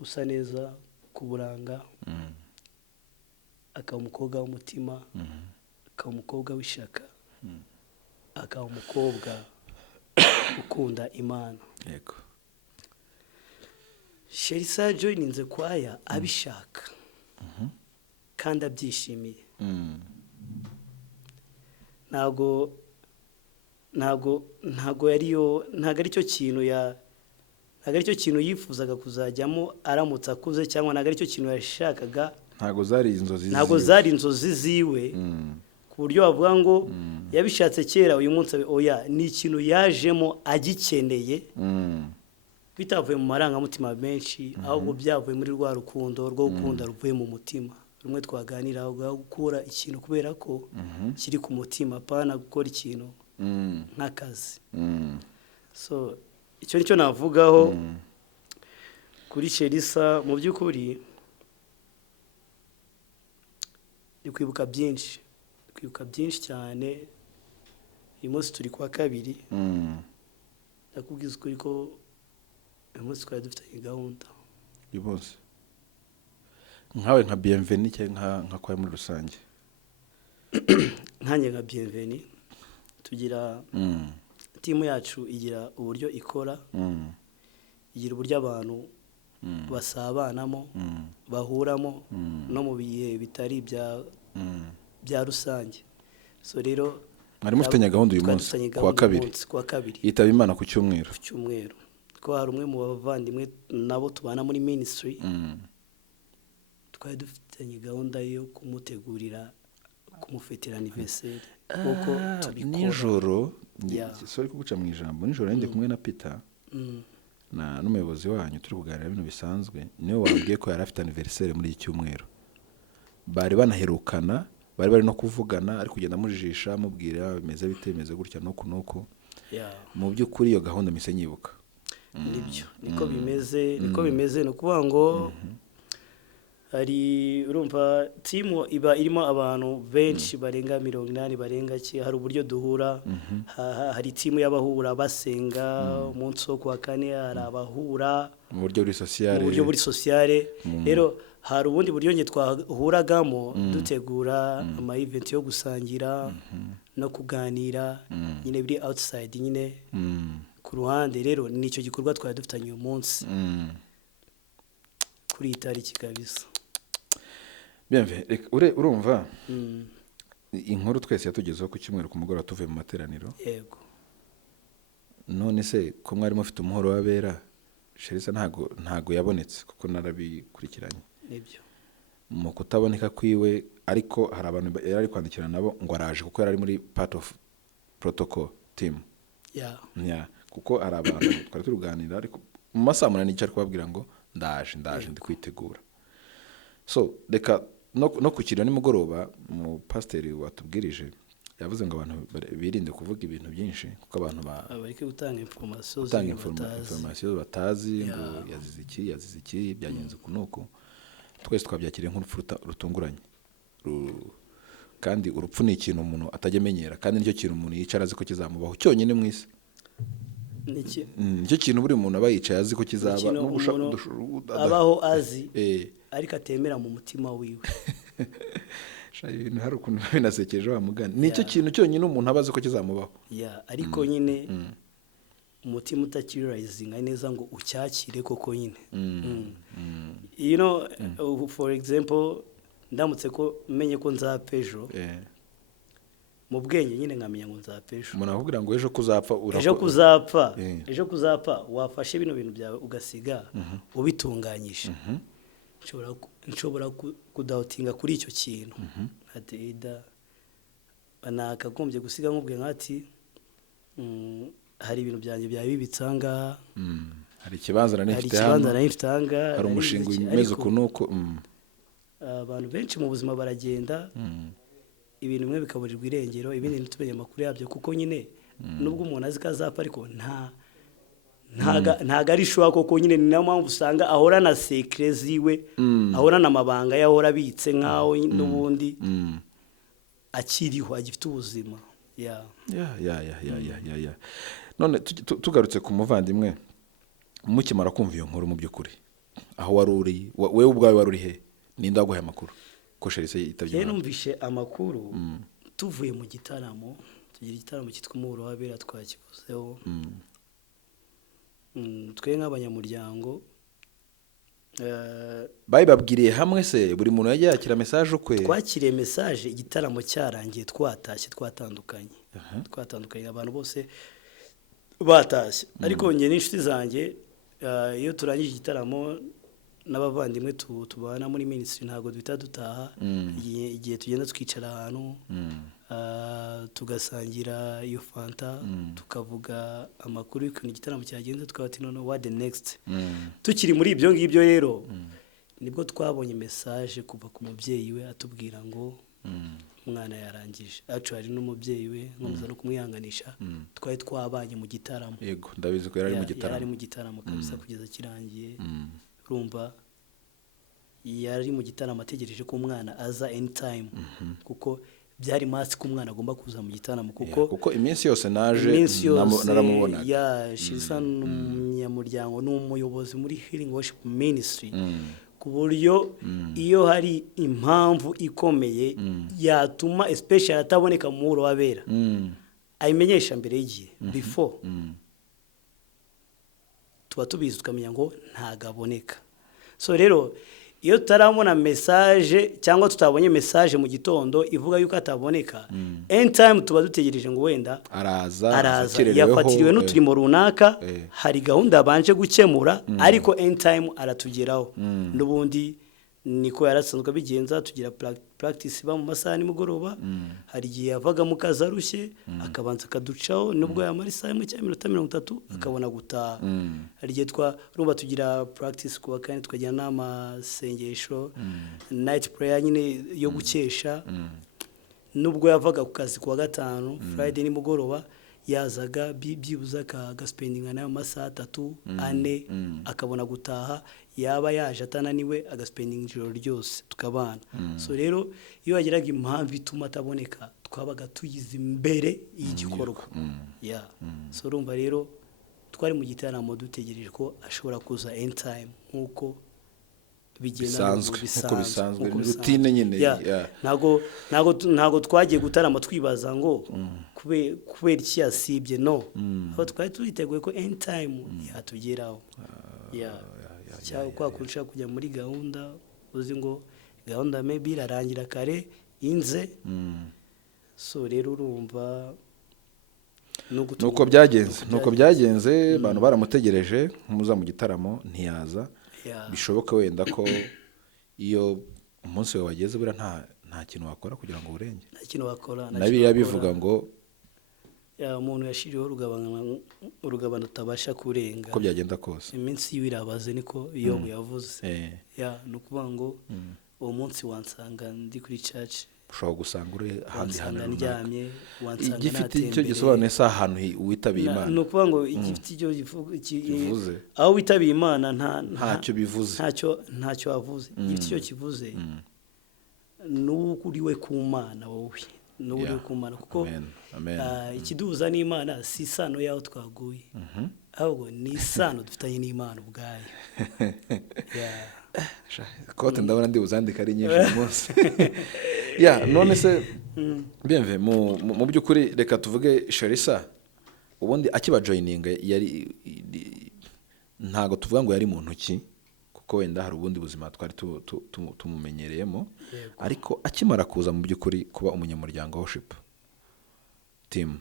usa neza ku buranga akaba umukobwa w'umutima akaba umukobwa w'ishaka akaba umukobwa ukunda Imana yego Cherissa joininze kwaya abishaka kandi abyishimiye ntago ari cyo kintu yifuzaga kuzajyamo aramutse akuze cyangwa ntago ari cyo kintu yashakaga ntago zari inzozi ziwe ku buryo bavuga ngo yabishatse kera uyu munsi ni ikintu yajemo agikeneye bitavuye mu marangamutima menshi ahubwo byavuye muri rwa rukundo rwo gukunda ruvuye mu mutima rumwe twaganira gukora ikintu kubera ko kiri ku mutima pana gukora ikintu nk'akazi. So icyo nicyo navugaho kuri Cherissa. Mu by'ukuri kwibuka byinshi cyane. Uyu munsi turi kwa kabiri, ndakubwiza ukuri ko uyu munsi twari dufite gahunda. Uyu munsi nkawe nka bienvenue cyangwa nka kwa muri rusange? Nkanjye nka bienvenue tugira timu yacu igira uburyo ikora, igira uburyo abantu basabanamo, bahuramo no mu bihe bitari bya rusange. So rero mwari mufitanye gahunda uyu munsi kuwa kabiri yitaba Imana ku cyumweru. Ko hari umwe mu bavandimwe nabo tubana muri ministry, twari dufitanye gahunda yo kumutegurira kumufetera anniversaire kuko tubikora nijoro. Sorry kuguca mu ijambo. Nijoro ndi kumwe na Peter na n'umuyobozi wanyu turi kuganira ibintu bisanzwe, niwe wambwiye ko yari afite anniversaire muri iki cyumweru. Bari banaherukana, bari no kuvugana, ari kugenda mujijisha mubwira bimeze bitemeze gutya nuko. Mu by'ukuri iyo gahunda mise nyibuka. Nibyo niko bimeze no kuvuga ngo hari urumva timu iba irimo abantu benshi barenga 80 barenga ki. Hari uburyo duhura, hari timu y'abahura basenga umunsi wo kwa kane, hari abahura mu buryo buri sociale. Rero hari ubundi buryo nge twahuragamo dutegura ama event yo gusangira no kuganira nyine biri outside nyine ku ruhande. Rero nicyo gikorwa twari dufitanye uyu munsi kuri itariki kabisa. Bienvenue urumva inkuru twese yatugezeho ku cyumweru ku mugoroba tuvuye mu materaniro. Yego. None se ko mwari mufite umuhoro w'abera, Cherissa ntago yabonetse kuko narabikurikiranye. Nibyo. Mu kutaboneka kwiwe, ariko hari abantu yari kwandikira nabo ngo araje kuko yari muri part of protocol team. Kuko hari abantu twari turuganira, ariko mu masaha 8 n'icyari kubabwira ngo ndaje ndi kwitegura. So reka no kukira nimugoroba mu pasiteri watubwirije yavuze ngo abantu birinde kuvuga ibintu byinshi kuko abantu bareke gutanga information batazi ngo yazize iki byagenze kunuko. Twese twabyakiriye nk'urupfu rutunguranye, kandi urupfu ni ikintu umuntu atagemenyera, kandi nicyo kintu umuntu yicara azi ko kizamubaho cyonyine mu isi. Nicyo kintu buri muntu aba yicaye azi ko kizaba abaho azi ariko atemera mu mutima wiwe. Ibintu hari ukuntu binasekeje wa mugani. Nicyo kintu cyonyine umuntu aba azi ko kizamubaho. Ariko nyine umutima utakirizinga neza ngo ucyakire koko nyine. You know, for example, ndamutse ko menye ko nzapejo mu bwenge nyine nkamenya ngo nzapejo. Umuntu akubwira ngo ejo kuzapfa ejo kuzapfa wafashe bino bintu byawe ugasiga ubitunganyije. Nshobora kudautinga kuri icyo kintu. Adeda banakagombye gusiga nkubwe nkati hari ibintu byanjye bya bibitsanga, hari ikibanza nanifitanga, hari umushinga umeze kunuko. Abantu benshi mu buzima baragenda, ibintu bimwe bikaburirwa irengero, ibindi ntitumenye amakuru yabyo kuko nyine nubwo umuntu azi ko azapfa ariko ntago ari shuwa koko nyine. Ni nayo mpamvu usanga ahorana secret ziwe, ahorana amabanga yahora abitse nkaho n'ubundi akiriho agifite ubuzima. None tugarutse ku muvandimwe, mukimara kumva iyo nkuru mu by'ukuri aho wari uri wewe ubwawe wari uri he? Ninde waguhaye amakuru ko Cherissa yitabye? Numvishe amakuru tuvuye mu gitaramo, tugira igitaramo cyitwa umuhuro w'abera twakivuzeho. Twe nk'abanyamuryango bababwiriye hamwe se buri muntu yagiye yakira message ukwe? Twakiriye message igitaramo cyarangiye, twatashye twatandukanye abantu bose batashye. Ariko nge n'inshuti zanjye iyo turangije igitaramo n'abavandimwe tubana muri ministry ntago duhita dutaha. Igihe tugenda twicara ahantu tugasangira iyo fanta, tukavuga amakuru y'ukuntu igitaramo cyagenze, tukabati none what the next. Tukiri muri ibyo ngibyo rero nibwo twabonye message kuva ku mubyeyi we atubwira ngo umwana yarangije. Actually n'umubyeyi we nkomeza no kumwihanganisha, twari twabanye mu gitaramo. Yego ndabizi ko yari mu gitaramo. Yari mu gitaramo kabisa kugeza kirangiye. Urumva yari mu gitaramo ategereje ko umwana aza anytime, kuko byari masi ko umwana agomba kuza mu gitaramo, kuko iminsi yose naje naramubona. Cherissa n'umunyamuryango n'umuyobozi muri Healing Worship Ministry, ku buryo iyo hari impamvu ikomeye yatuma especially ataboneka mu muro wabera, ayimenyesha mbere y'igihe before tuba tubizi tukamenya ngo ntagaboneka. So rero iyo tutarabona message cyangwa tutabonye message mu gitondo ivuga yuko ataboneka, anytime tuba dutegereje ngo wenda araza yafatiriwe n'uturimo runaka, hari gahunda abanje gukemura, ariko anytime aratugeraho. N'ubundi niko yarasanzwe bigenza, tugira practice ba mu masaha nimugoroba, hari gihe yavaga mu kazi arushye akabanza akaducaho, nubwo yamara isaha imwe cyangwa iminota 30 akabona gutaha. Hari gihe rumba tugira practice kuwa kandi tukagira n'amasengesho, night prayer nyine yo gukesha. Nubwo yavaga ku kazi kuwa gatanu, Friday nimugoroba yazaga byibuza agaspendinga nayo masaha 3-4 akabona gutaha, yaba yaje atananiwe agaspendinga ijoro ryose tukabana. So rero iyo yagiraga impamvu ituma ataboneka, twabaga tuyize imbere y'igikorwa. So urumva rero twari mu gitaramo dutegereje ko ashobora kuza anytime nkuko bisanzwe rutine nyine. Ntago twagiye gutarama twibaza ngo kubera iki yasibye, no, aho twari turiteguye ko anytime yatugeraho. Cyangwa kwa kurusha kujya muri gahunda, uzi ngo gahunda maybe irarangira kare inze. So rero urumva nuko byagenze abantu baramutegereje muza mu gitaramo ntiyaza. Bishoboka wenda ko iyo umunsi we wageze bura nta kintu wakora kugira ngo urenge. Nta kintu wakora. Nabi yabivuga ngo umuntu yashiriho urugabano utabasha kurenga ko byagenda kose. Iminsi y'irabaze niko iyo yavuze. Nukuvuga ngo uwo munsi wansanga ndi kuri church, ushobora gusanga uri ahandi hantu ndyamye, wansanga igifite icyo gisobanuye sa ahantu witabiye Imana. Nukuvuga ngo igifite icyo kivuze aho witabiye Imana ntacyo bivuze, ntacyo wavuze. Igifite icyo kivuze n'uko uri we ku Mana wowe, n'uri ku Mana, kuko ikiduhuza n'Imana si isano yaho twaguye, ahubwo ni isano dufitanye n'Imana ubwayo. Kote ndabona ndi uzandika ari nyinshi umunsi. None se bienve mu byukuri reka tuvuge Cherissa ubundi akiba joining yari ntago tuvuga ngo yari mu ntoki, kuko wenda hari ubundi buzima twari tumumenyereyemo, ariko akimara kuza mu byukuri kuba umunyamuryango worship team,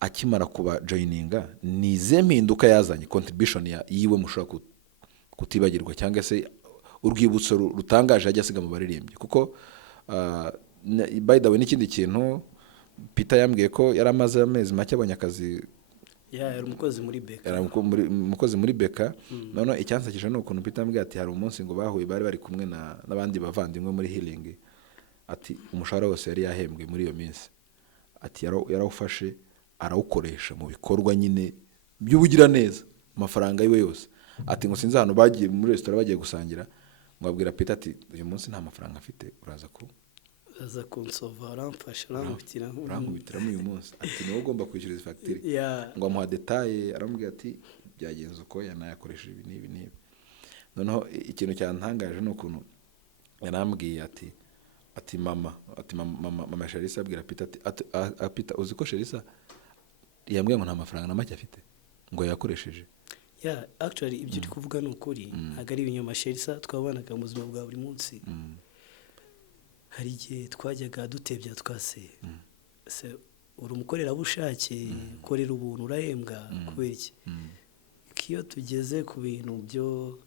akimara kuba joininga, ni zempinduka yazanye contribution yiwe mushaka kutibagirwa, cyangwa se urwibutso rutangaje ajya asiga mu baririmbyi. Kuko by the way n'ikindi kintu Peter yambwiye ko yari amaze amezi make abanyakazi, yari umukozi muri Beka, umukozi muri Beka. None icyansakije no ukuntu Peter yambwiye ati hari umunsi ngo bahuye bari kumwe n'abandi bavandimwe muri Healing, ati umushahara wose yari yahembwe muri iyo minsi, ati yarawufashe arawukoresha mu bikorwa nyine by'ubugira neza, amafaranga yiwe yose. Ati ngo sinzi hano bagiye muri restaurant bagiye gusangira, ngo abwira Peter ati uyu munsi nta mafaranga afite, uraza kunsova aramfasha arankubitira uyu munsi, ati niwe ugomba kwishyura izi facture. Ngo amuha detail, arambwira ati byagenze uko yanayakoresha ibi n'ibi. Noneho ikintu cyantangaje no ukuntu yarambwiye ati mama Cherissa abwira Peter ati Peter uzi ko Cherissa yambwiye ngo nta mafaranga na make afite ngo yakoresheje. Actually ibyo uri kuvuga ni ukuri, ntabwo ari ibinyoma. Cherissa twabanaga mu buzima bwa buri munsi. Hari igihe twajyaga dutebya twase, uri umukorerabushake, ukorera ubuntu urahembwa, kubera iki? Iyo tugeze ku bintu byo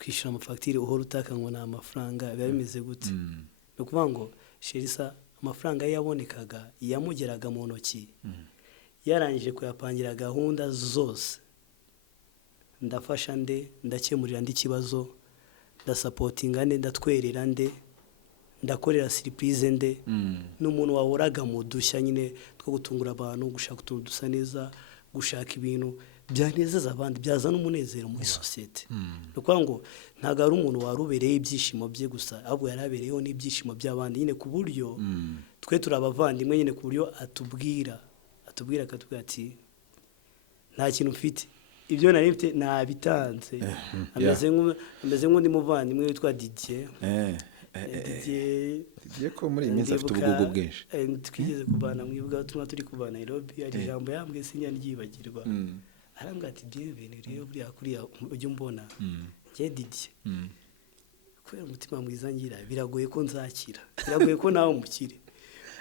kwishyura amafagitire uhora utaka ngo nta mafaranga, biba bimeze gute? Ni ukuvuga ngo Cherissa amafaranga yabonekaga yamugeraga mu ntoki, yarangije kuyapangira gahunda zose, ndafasha ndakemurira ndi kibazo, ndasapotinga nde ndatwerera nde ndakorera surprise nde n'umuntu wahoraga mu dushya nyine two gutungura abantu gushaka utuntu dusa neza gushaka ibintu byanezeza abandi byazana umunezero muri societe nuko ngo ntago ari umuntu warubereye ibyishimo bye gusa ahubwo yarabereyeho n'ibyishimo by'abandi nyine ku buryo twe turabavandimwe nyine ku buryo atubwira akatubwira ati nta kintu mfite ibyo nari mfite nabitanze ameze nk'undi muvandimwe witwa Didier ko muri iyi minsi afite ubugugu bwinshi twigeze kubana mwibuga turi kubana Nairobi ari ijambo yambwiye sinya ryibagirwa arambwira ati bienvenue rero buriya kuriya ujye umbona njye Didier kubera umutima mwiza ngira biragoye ko nzakira biragoye ko nawe umukire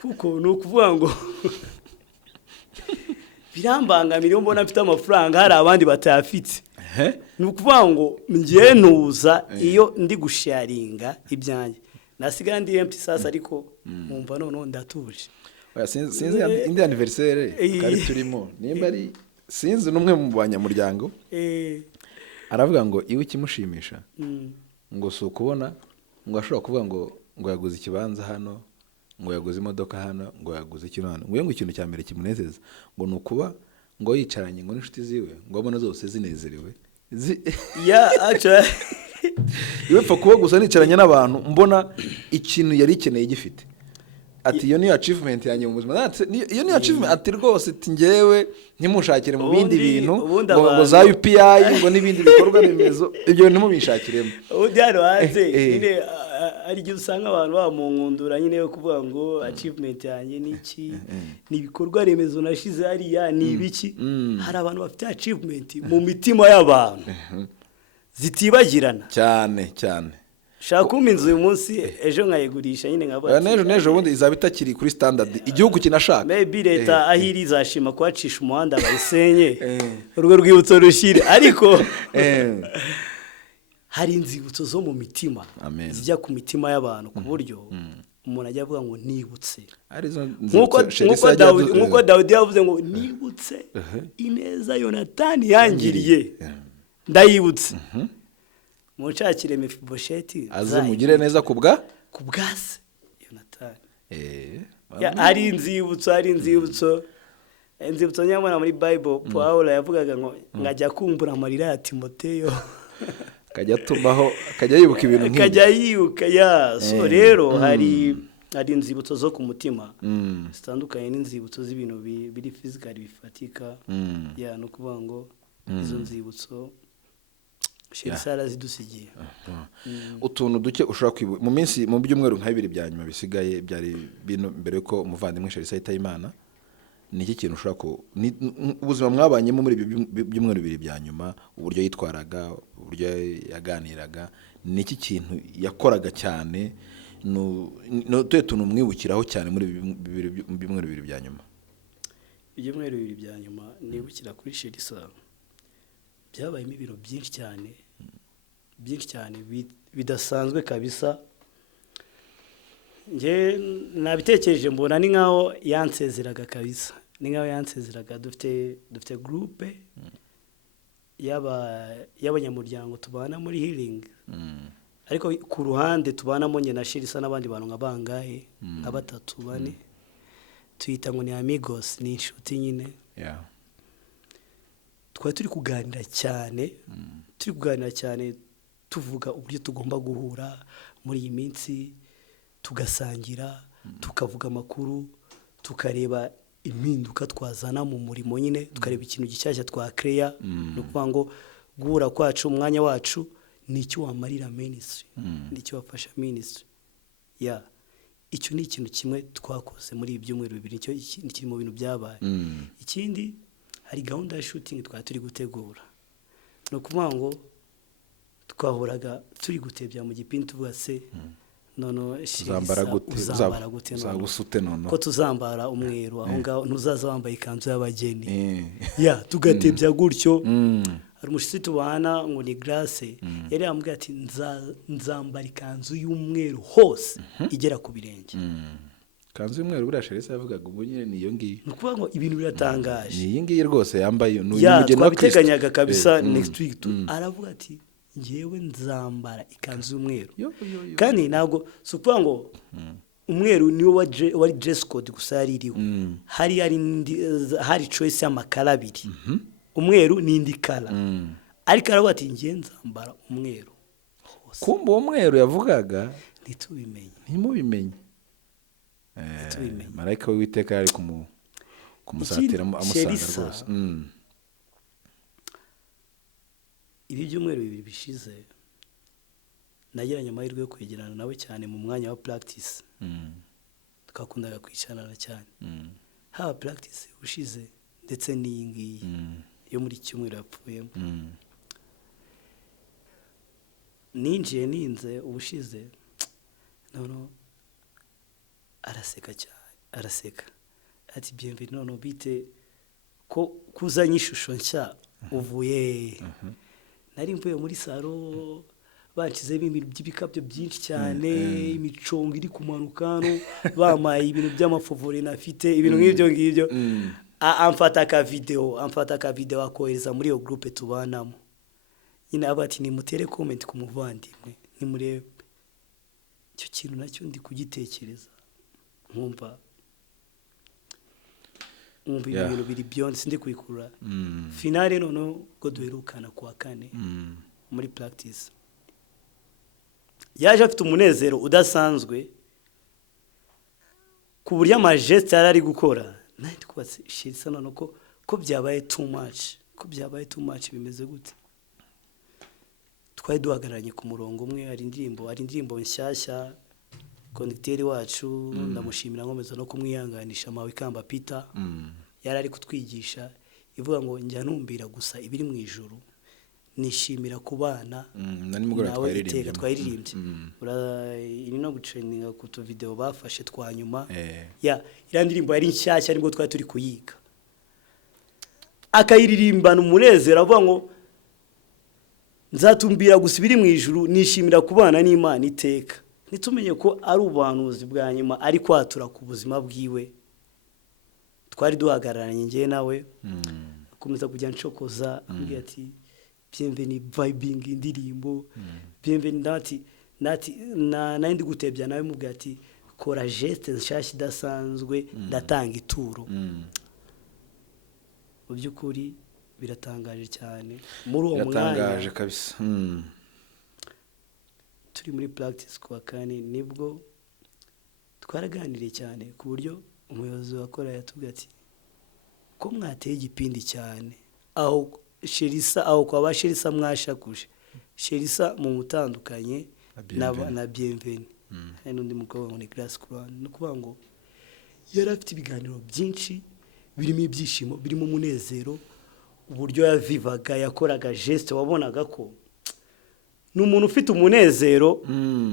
kuko ni ukuvuga ngo birambangamira mbona mfite amafaranga hari abandi batayafite ni ukuvuga ngo ngiye ntuza iyo ndi gusharinga ibyanjye nasigara ndi empty sasa ariko mumva noneho ndatuje sinzi indi anniversaire kari turimo nimba ari sinzi n'umwe mu banyamuryango aravuga ngo iwe kimushimisha ngo si ukubona ngo ashobora kuvuga ngo yaguze ikibanza hano ngo yaguze imodoka hano ngo yaguze ikintu hano ngo ikintu cya mbere kimunezeza ngo ni ukuba ngo yicaranye ngo n'inshuti ziwe ngo abona zose zinezerewe actually iwe pfa kuba gusa nicaranye n'abantu mbona ikintu yari ikeneye gifite ati iyo niyo achievement yanjye mu buzima iyo niyo achievement ati rwose ati ngewe ntimushakire mu bindi bintu ngo za UPI ngo n'ibindi bikorwa remezo ibyo ntimubishakiremo ubundi hano hanze nyine ari igihe usanga abantu bamunkundura nyine yo kuvuga ngo achievement yanjye niki ni ibikorwa remezo nashize hariya ni ibiki hari abantu bafite achievement mu mitima y'abantu zitibagirana cyane shaka kumpa inzu uyu munsi ejo nkayigurisha nyine nkaba nejo ubundi izaba itakiri kuri standard igihugu kinashaka maybe leta ahiri izashima kuhacisha umuhanda bayisenye urwo rwibutso rushire ariko hari inzibutso zo mu mitima zijya ku mitima y'abantu ku buryo umuntu ajya avuga ngo nibutse nk'uko Dawidi yavuze ngo nibutse ineza Yonatani yangiriye ndayibutse mucakire Mefibosheti aze mugire neza kubwase Yonatani ari inzibutso nyamara muri Bible Paul yavugaga ngo ngajya kumbura amarira ya Timoteyo kajya tumaho kajya yibuka ibintu nk'ibyo kajya yibuka so rero hari inzibutso zo ku mutima zitandukanye n'inzibutso z'ibintu biri physical bifatika no kuvuga ngo izo nzibutso Cherissa zidusigiye utuntu duke ushobora kwibuka mu byumweru nka 2 bya nyuma bisigaye byari bino mbere ko umuvandimwe Cherissa Itayimana ni iki kintu ushobora ubuzima mwabanyemo muri byumweru 2 bya nyuma uburyo yitwaraga uburyo yaganiraga ni iki kintu yakoraga cyane no tuntu mwibukiraho cyane muri byumweru 2 bya nyuma ibyumweru 2 bya nyuma nibukira kuri Cherissa byabayemo ibiro byinshi cyane bidasanzwe kabisa nge nabitekereje mbona ni nkaho yansezeraga kabisa dufite groupe y'abanyamuryango tubana muri healing ariko ku ruhande tubanamo nge na Cherissa n'abandi bantu nka bangahe nka 3 4 tuyita ngo ni amigos ni inshuti nyine twari turi kuganira cyane tuvuga uburyo tugomba guhura muri iyi minsi tugasangira tukavuga amakuru tukareba impinduka twazana mu murimo nyine tukareba ikintu gishyashya twa create no kuvuga ngo guhura kwacu umwanya wacu ni icyo wamarira ministry ni icyo wafasha ministry icyo ni ikintu kimwe twakoze muri ibyumweru 2 icyo kiri mu bintu byabaye ikindi hari gahunda ya shooting twari turi gutegura no kuvuga ngo twahoraga turi gutebya mu gipindi tuvuga se uzambara gute uzagusute none ko tuzambara umweru aho ngaho ntuzaza wambaye ikanzu y'abageni tugatebya gutyo hari umushitsi tubana ngo ni Grace yari yambwiye ati nzambara ikanzu y'umweru hose igera ku birenge kanzu y'umweru buriya Cherissa yavugaga ubwo nyine niyo ngiyo nukuvuga ngo ibintu biratangaje ni iyi ngiyi rwose yambaye n'umugeni wa Kristo twabiteganyaga kabisa next week aravuga ati ngewe nzambara ikanzu y'umweru kandi ntabwo si ukuvuga ngo umweru niwo wari dress code gusa yari iriho hari choice y'amakara abiri umweru n'indi kara ariko aravuga ati ngiye nzambara umweru kumbe uwo mweru yavugaga ntimubimenye marayika w'Uwiteka yari kumusatira amusanga rwose ibi byumweru bibiri bishize nagiranye amahirwe yo kwegerana nawe cyane mu mwanya wa practice twakundaga kwicarana cyane haba practice ushize ndetse n'iyi ngiyi yo muri cyumweru yapfuyemo ninjiye ninze ubushize none araseka cyane araseka ati bienvenue none bite ko kuzanye ishusho nshya uvuye nari mvuye muri salo bakizemo ibintu by'ibikabyo byinshi cyane imicongo iri kumanuka no bamaye ibintu by'amafovore nafite ibintu ngibyo amfata ka video akohereza muri iyo groupe tubanamo nyine abati ni mutere comment ku muvandimwe ni murebe icyo kintu nacyo ndi kugitekereza nkumva ibintu biri beyond sindi kwikura finale none go duherukana kwa kane muri practice yaje afite umunezero udasanzwe ku buryo amageste yari gukora nandi kubatse Cherissa none ko byabaye too much bimeze gute twari duhagararanye ku murongo umwe ari indirimbo nshyashya conducteur wacu ndamushimira nkomeza no kumwihanganisha mawe kamba Peter yari ari kutwigisha ivuga ngo njya numbira gusa ibiri mu ijuru nishimira kubana nawe iteka twayiririmbye iri no gutraininga ku tu video bafashe twanyuma iriya ndirimbo yari nshyashya nibwo twari turi kuyiga akayiririmbana umunezero avuga ngo nzatumbira gusa ibiri mu ijuru nishimira kubana n'Imana iteka nitumenye ko ari ubuhanuzi bwa nyuma ari kwatura ku buzima bwiwe twari duhagararanye ngiye nawe akomeza kujya nshokoza ambwira ati bienvenue vibing indirimbo bienvenue nandi gutebya nawe mubwira ati kora geste nshyashya idasanzwe ndatanga ituro mu by'ukuri biratangaje cyane muri uwo mwanya kabisa turi muri practice kwa kane nibwo twaraganiriye cyane ku buryo umuyobozi wakora yatubwiye ati ko mwateye igipindi cyane aho Cherissa aho kwa ba Cherissa mwashakuje Cherissa mu mutandukanye na bienvenue n'undi mukobwa ngo ni Grace Crown no kuvuga ngo yari afite ibiganiro byinshi birimo ibyishimo birimo umunezero uburyo yavivaga yakoraga geste wabonaga ko n'umuntu ufite umunezero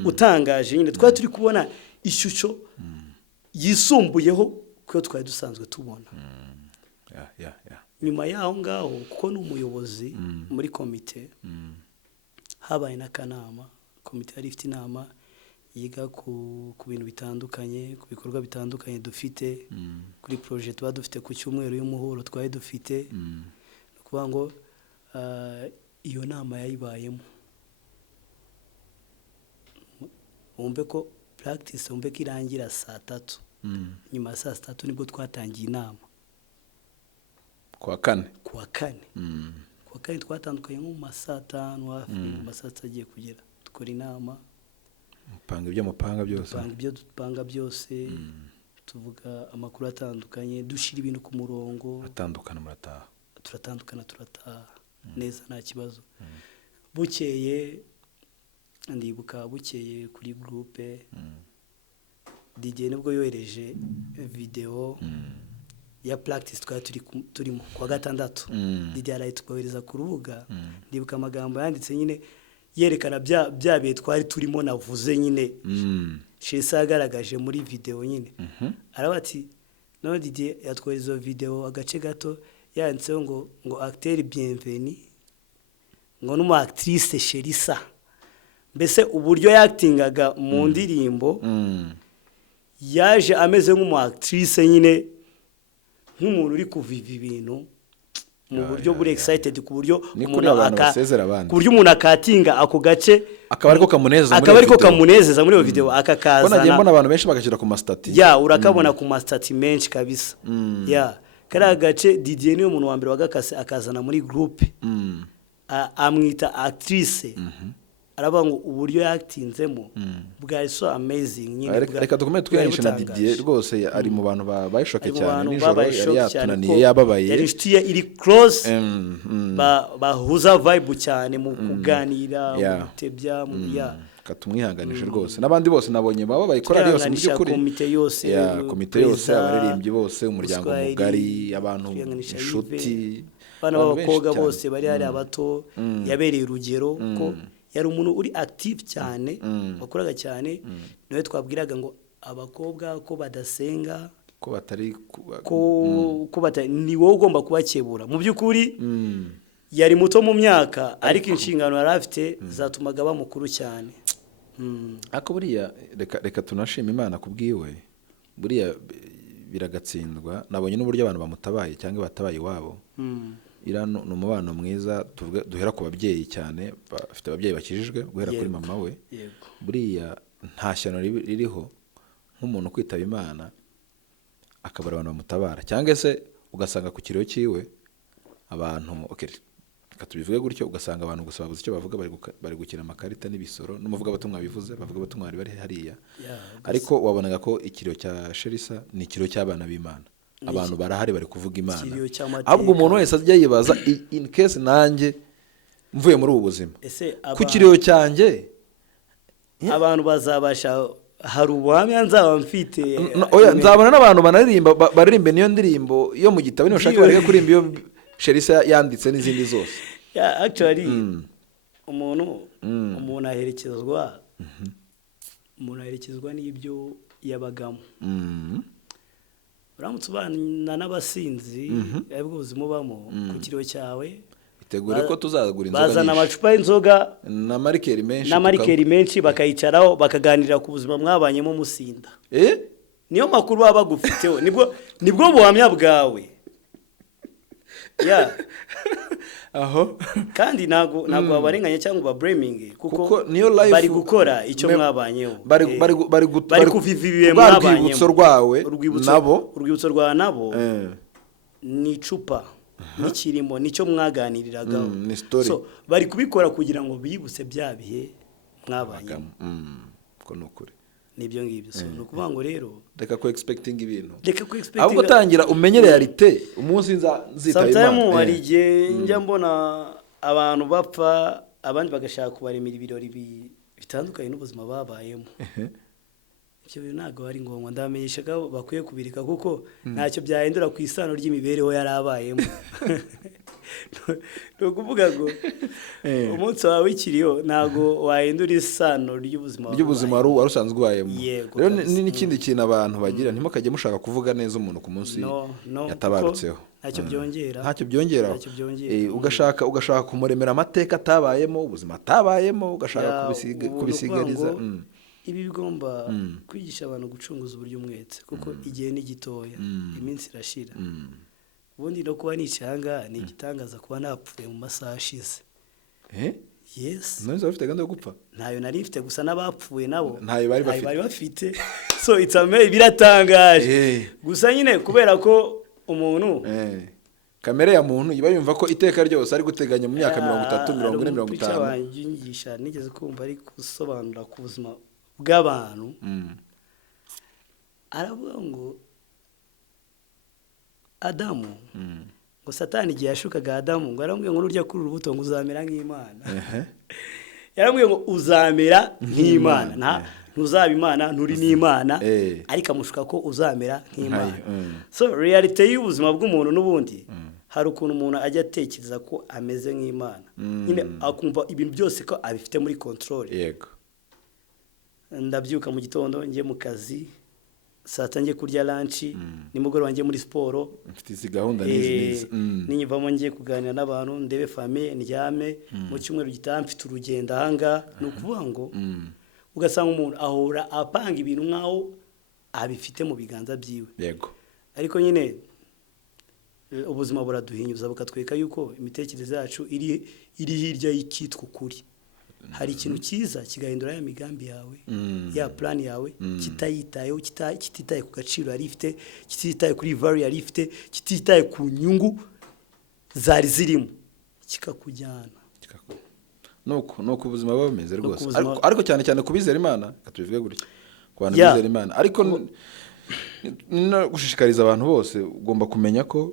utangaje nyine twari turi kubona ishusho yisumbuyeho ko twari dusanzwe tubona nyuma yaho ngaho kuko n'umuyobozi muri komite habaye n'akanama komite yari ifite inama yiga ku bintu bitandukanye ku bikorwa bitandukanye dufite kuri projet tuba dufite ku cyumweru y'umuhuro twari dufite kuvuga ngo iyo nama yayibayemo wumve ko practice wumve ko irangira 3:00 nyuma ya 3:00 nibwo twatangiye inama kwa kane twatandukanye nko mu masaa 5 hafi mu masaa 6 agiye kugera dukora inama mupanga ibyo dupanga byose tuvuga amakuru atandukanye dushira ibintu ku murongo turatandukana turataha neza nta kibazo bukeye ndibuka bukeye kuri groupe DJ nibwo yohereje video ya practice twari turimo kwa gatandatu DJ arayitwohereza ku rubuga ndibuka amagambo yanditse nyine yerekana bya bihe twari turimo navuze nyine Cherissa yagaragaje muri video nyine arabati no DJ yatwohereza video agace gato yanditseho ngo acteur bienvenue ngo n'umu actrice Cherissa mbese uburyo yactingaga mu ndirimbo yaje ameze nk'umu actrice nyine nk'umuntu uri kuviva ibintu mu buryo buri excited ku buryo umuntu akatinga ako gace akaba ariko kamunezeza muri iyo video akakazana. Nagiye mbona abantu benshi bagashyira ku mastati. Urakabona ku mastati menshi kabisa. Kariya gace Didier niyo muntu wa mbere wagakase akazana muri groupe. Amwita actrice. Aravuga ngo uburyo yakitinzemo bwari so amazing nyine. Reka dukomeye twiyanisha na Didier rwose ari mu bantu bayishoke cyane nijoro yari yatunaniye yababaye. Yari inshuti ye iri close. Bahuza vibe cyane mu kuganira gutebya katumwihanganisha rwose n'abandi bose nabonye baba bayikora yose mu by'ukuri. Komite yose abaririmbyi bose umuryango mugari abantu inshuti bana b'abakobwa bose bari hari abato yabereye urugero ko yari umuntu uri active cyane wakoraga cyane niwe twabwiraga ngo abakobwa ko badasenga ko batari ni wowe ugomba kubakebura mu by'ukuri. Yari muto mu myaka ariko inshingano yari afite zatumaga bamukuru cyane. Ako buriya reka tunashima Imana kubwiwe buriya biragatsindwa. Nabonye n'uburyo abantu bamutabaye cyangwa batabaye iwabo. Irano n'umubano mwiza duhera ku babyeyi cyane bafite ababyeyi bakijijwe guhera kuri mama we. Buriya nta shyano ririho nk'umuntu kwitaba Imana akabara abantu bamutabara cyangwa se ugasanga ku kiriyo ciwe abantu katubivuge gutyo ugasanga abantu gusa babuze icyo bavuga bari gukina amakarita n'ibisoro n'umuvuga batumwa bivuze bavuga batumwa bari hariya. Ariko wabonaga ko ikiriyo cya Cherissa ni ikiriyo cy'abana b'Imana. Abantu barahari bari kuvuga Imana. Ahubwo umuntu wese ajya yibaza in case nanjye mvuye muri ubu buzima ku kiriyo cyanjye abantu bazabasha hari ubuhamya nzaba mfite. Nzabona n'abantu baririmbe niyo ndirimbo yo mu gitabo niyo ushaka bareke kurimba iyo Cherissa yanditse n'izindi zose. Actually umuntu aherekezwa n'ibyo yabagamo. Uramutse ubana n'abasinzi aribwo ubuzima ubamo ku kiriyo cyawe itegure ko tuzagura inzoga bazana amacupa y'inzoga na marikeri menshi bakayicaraho bakaganira ku buzima mwabanyemo musinda. Niyo makuru baba bagufiteho nibwo buhamya bwawe. Aho kandi ntago babarenganya cyangwa blaming kuko bari gukora icyo mwabanyeho. Bari kuviviye mwabanyemo urwibutso rwa Nabo ni icupa n'ikirimo nicyo mwaganiriragaho. So bari kubikora kugira ngo bibuse bya bihe mwabanyemo. Ko nukuri nibyo ngibyo. So nukuvuga ngo rero reka ko expecting ibintu ahubwo tangira umenye realite umunsi nzitaba Imana. Sometimes hari igihe njya mbona abantu bapfa abandi bagashaka kubaremira ibirori bitandukanye n'ubuzima babayemo. Ibyo bintu ntabwo ari ngombwa ndamenyesha ko bakwiye kubirika kuko ntacyo byahindura ku isano ry'imibereho yarabayemo. Nukuvuga ngo umunsi wawe w'ikiriyo ntago wahindura isano ry'ubuzima wari usanzwe ubayemo. Rero ni n'ikindi kintu abantu bagira ntimukajye mushaka kuvuga neza umuntu ku munsi yatabarutseho. Ntacyo byongera. Ugashaka kumuremera amateka atabayemo ubuzima atabayemo ugashaka kubisigariza. Ibi bigomba kwigisha abantu gucunguza uburyo umwete kuko igihe ni gitoya iminsi irashira. Ubundi no kuba nicanga ni igitangaza kuba napfuye mu masaha ashize. Yes. None bafite gahunda yo gupfa? Ntayo nari mfite gusa n'abapfuye nabo. Ntayo bari bafite. So it's amazing biratangaje. Gusa nyine kubera ko umuntu kamere ya muntu iba yumva ko iteka ryose ari guteganya mu myaka 30 40 50. Abanyigisha nigeze kumva ari gusobanura ku buzima bw'abantu. Aravuga ngo Adamu ngo Satani igihe yashukaga Adamu ngo aramubwiye ngo nurya kuri urubuto ngo uzamera nk'Imana. Yaramubwiye ngo uzamera nk'Imana ntuzaba Imana nturi n'Imana ariko amushuka ko uzamera nk'Imana. So reality y'ubuzima bw'umuntu n'ubundi hari ukuntu umuntu ajya atekereza ko ameze nk'Imana nyine akumva ibintu byose ko abifite muri control. Ndabyuka mu gitondo ngiye mu kazi saa tangiye kurya lunch nimugoroba ngiye muri siporo mfite izi gahunda n'izi ninyivamo ngiye kuganira n'abantu ndebe famille ndyame mu cyumweru gitaha mfite urugendo ahanga nukuvuga ngo ugasanga umuntu ahora apanga ibintu nkaho abifite mu biganza byiwe. Yego. Ariko nyine ubuzima buraduhinyuza bukatweka yuko imitekerereze yacu iri hirya y'ikitwa ukuri. Hari ikintu cyiza kigahindura ya migambi yawe, ya plan yawe, kitayitayeho, kititaye ku gaciro yari ifite, kititaye kuri value yari ifite, kititaye ku nyungu zari zirimo, kikakujyana. Nuko ubuzima bumeze rwose. Ariko cyane cyane kubizera Imana, katubivuge gutya. Ku bantu bizera Imana. Ariko no gushishikariza abantu bose ugomba kumenya ko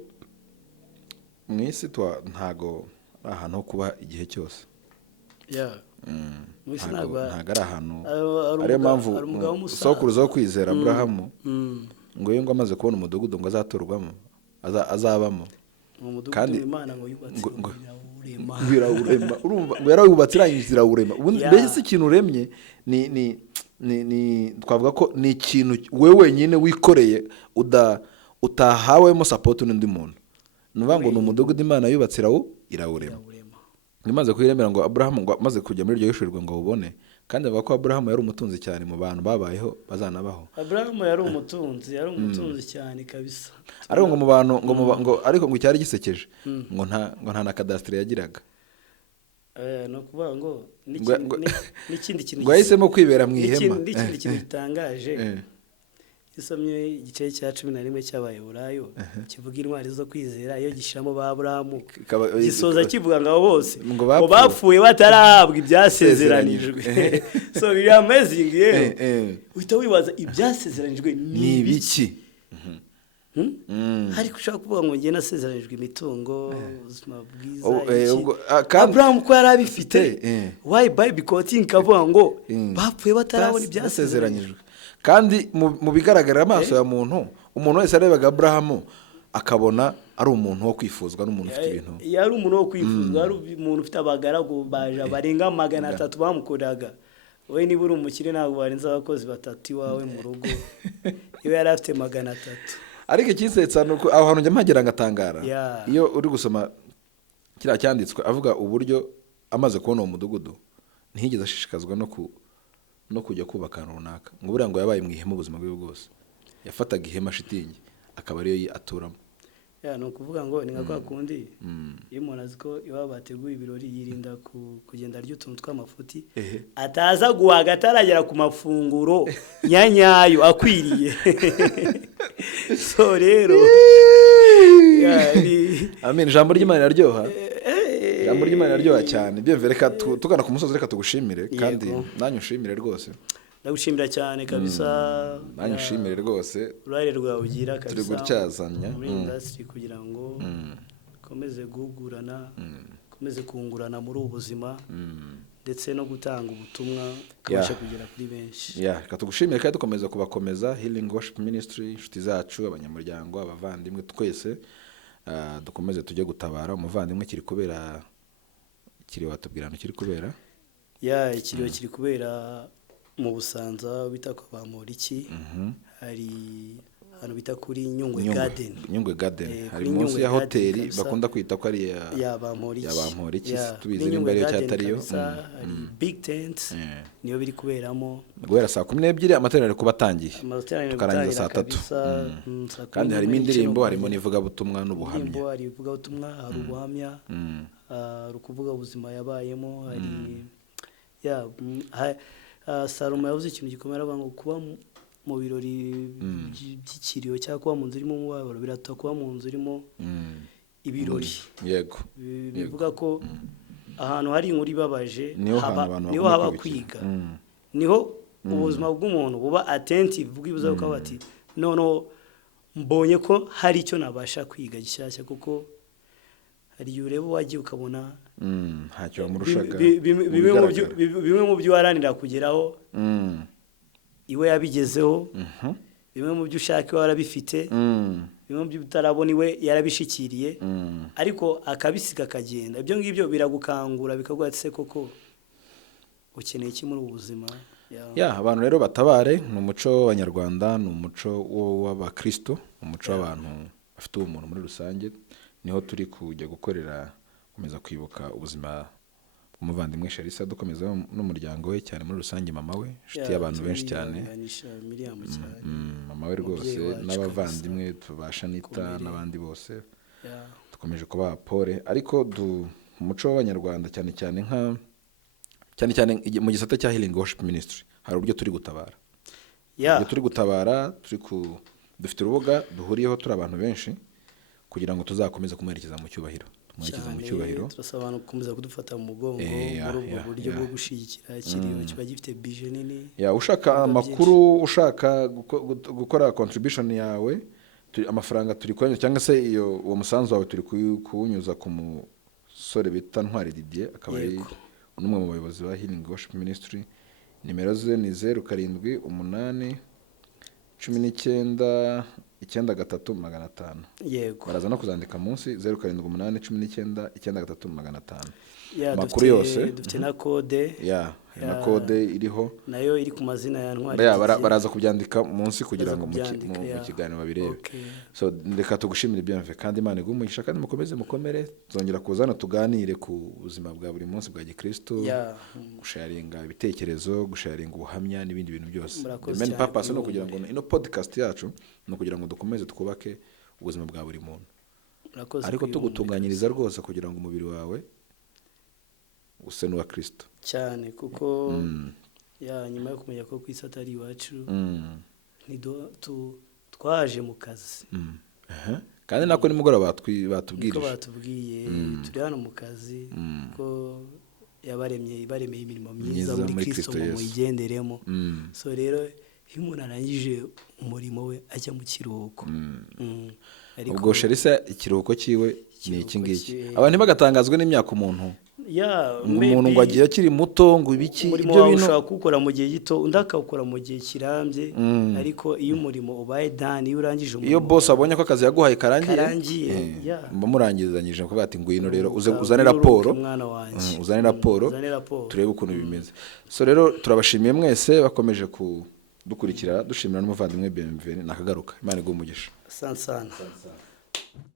mu isi ntago ahantu ho kuba igihe cyose. Ntago ari ahantu. Ariyo mpamvu sokuruza wo kwizera Abrahamu ngo yengo amaze kubona umudugudu ngo azaturwamo azabamo. Kandi Imana ngo yubatse birawurema. Urumva ngo yarawubatse irangizira urema. Mbese ikintu uremye ni twavuga ko ni ikintu we wenyine wikoreye utahawemo support n'undi muntu. Nuvuga ngo n'umudugudu Imana yubatse irawurema. Nimaze kwiremera ngo Abrahamu ngo amaze kujya muri iryo yishurirwa ngo ubone, kandi avuga ko Abrahamu yari umutunzi cyane mu bantu babayeho bazanabaho. Abrahamu yari umutunzi cyane kabisa. Ariko ngo mu bantu ngo ariko ngo cyari gisekeje ngo nta na cadastre yagiraga. No kuvuga ngo n'ikindi kintu ngo yahisemo kwibera mu ihema. N'ikindi kintu gitangaje. Isomye igice cya 11 cy'abayoburayo kivuga intwari zo kwizera iyo gishiramo ba Abrahamu, gisoza kivuga ngo bose ngo bapfuye batarahabwa ibyasezeranijwe. So biri amazing uhita wibaza ibyasezeranijwe ni biki. Hari kushaka kuvuga ngo ngiye nasezeranijwe imitungo, ubuzima bwiza. Abrahamu ko yari abifite, why Bible quoting kavuga ngo bapfuye batarabona ibyasezeranijwe. Kandi mu bigaragara amaso ya umuntu wese arebaga Abrahamu akabona ari umuntu wo kwifuzwa n'umuntu ufite ibintu. Yari umuntu wo kwifuzwa, ari umuntu ufite abagaragu barenga 300 bamukoraga. Wowe niba uri umukire ntabwo barenza abakozi 3 iwawe mu rugo. Iyo yari afite 300. Ariko ikisetsa nuko aho hantu njya mpagera ngatangara. Iyo uri gusoma kira cyanditswe avuga uburyo amaze kubona uwo mudugudu ntihigeze ashishikazwa no kujya kubaka runaka. Ngo buriya ngo yabaye mu ihema ubuzima bwe bwose. Yafataga ihema shitingi akaba ariyo aturamo. No kuvuga ngo ni nka kundi iyo umuntu azi ko iwabo bateguye ibirori yirinda kugenda arya utuntu tw'amafuti ataza guhaga ataragera ku mafunguro nyanyayo akwiriye. So rero amen. Ijambo ry'Imana riraryoha. Ijambo ry'Imana riraryoha cyane. Byemve reka tugana ku musozi reka tugushimire kandi nanyu ushimire rwose. Ndagushimira cyane kabisa. Nanyu ushimire rwose. Urare rwawe ugira kabisa. Turi gutyazanya muri industry kugira ngo komeze guhugurana, komeze kungurana muri ubuzima ndetse no gutanga ubutumwa kabasha kugera kuri benshi. Reka tugushimire kandi dukomeza kubakomeza Healing Worship Ministry, inshuti zacu, abanyamuryango, abavandimwe twese dukomeze tujye gutabara. Umuvandimwe kiri kubera watubwirana kiri kubera ikiriyo kiri kubera mu Busanza bita kwa Bamenya. Hari hano bita kuri Nyungwe Garden. Hari munsi ya hoteli bakunda kwita ko ari ya Bamenya. Tubizi nimba ariyo cyatariyo. Hari big tent niyo biri kuberamo. Guhera saa 12 amateraniro kuba atangiye. Tukarangiza saa 3. Kandi harimo indirimbo, harimo nivuga butumwa n'ubuhamya. Hari ivuga butumwa, hari ubuhamya, rukuvuga ubuzima yabayemo, hari Salomo yavuze ikintu gikomera ngo kuba mu birori by'ikiriyo cyangwa kuba mu nzu irimo umubabaro biratuka kuba mu nzu irimo ibirori. Yego. Bivuga ko ahantu hari inkuru ibabaje niho haba kwiga. Niho ubuzima bw'umuntu buba attentive bwibuza ko bati none mbonye ko hari icyo nabasha kwiga gishyashya, kuko hari ureba wagiye ukabona ntacyo wamurushaga. Bimwe mu byo waranira kugeraho iwe yabigezeho, bimwe mu byo ushaka warabifite, bimwe mu byo utarabona iwe yarabishikiriye, ariko akabisiga akagenda. Ibyo ngibyo biragukangura bikaguha ati se koko ukeneye iki muri ubu buzima. Abantu rero batabare ni umuco w'Abanyarwanda, ni umuco w'Abakristo, umuco w'abantu bafite ubumuntu muri rusange. Niho turi kujya gukorera komeza kwibuka ubuzima bw'umuvandimwe Cherissa, dukomeza n'umuryango we cyane muri rusange, mama we, inshuti y'abantu benshi cyane, mama we rwose, n'abavandimwe tubasha nita n'abandi bose dukomeje kuba pole ariko umuco w'abanyarwanda cyane cyane mu gisata cya healing worship ministry hari uburyo turi gutabara dufite urubuga duhuriyeho turi abantu benshi kugira ngo tuzakomeze kumwerekeza mu cyubahiro turasaba abantu gukomeza kudufata mu mugongo muri ubwo buryo bwo gushyigikira kiriyo kiba gifite vision nini ushaka amakuru ushaka gukora contribution yawe amafaranga turi kwenye cyangwa se uwo musanzu wawe turi kuwunyuza ku musore bita Ntwari Didier akaba ari umwe mu bayobozi ba healing worship ministry. Nimero ze ni 0788 19 93500. Yego. Baraza no kuzandika munsi 0788 19 93500. Makuru yose dufite na code. Na code iriho. Nayo iri ku mazina ya Ntwari. Baraza kubyandika munsi kugira ngo mu kiganiro babirebe. So reka tugushimire bienve kandi Imana igumugisha kandi mukomere zongera kuzana tuganire ku buzima bwa buri munsi bwa Gikristo. Gusharinga ibitekerezo, gusharinga ubuhamya n'ibindi bintu byose. The main purpose no kugira ngo ino podcast yacu no kugira ngo dukomeze twubake ubuzima bwa buri muntu. Ariko tugutunganyiriza rwose kugira ngo umubiri wawe use n'uwa Kristo cyane kuko nyuma yo kumenya ko kwisi atari iwacu twaje mu kazi kandi nako nimugoroba batubwiye turi hano mu kazi ko yabaremeye imirimo myiza muri Kristo mu muyigenderemo. So rero iyo umuntu arangije umurimo we ajya mu kiruhuko ubwo Cherissa ikiruhuko cyiwe ni iki ngiki abantu bagatangazwe n'imyaka umuntu umuntu ngo agiye akiri muto ngo ibiki ibyo bintu ushaka gukora mu gihe gito undi akawukora mu gihe kirambye ariko iyo umurimo ubaye done iyo urangije umurimo iyo boss abonye ko akazi yaguhaye karangiye murangizanyije kuvuga ati ngwino rero uzane raporo uzane raporo turebe ukuntu bimeze. So rero turabashimiye mwese bakomeje kudukurikira dushimira n'umuvandimwe Bienvenue nakagaruka Imana igumugisha. Sana.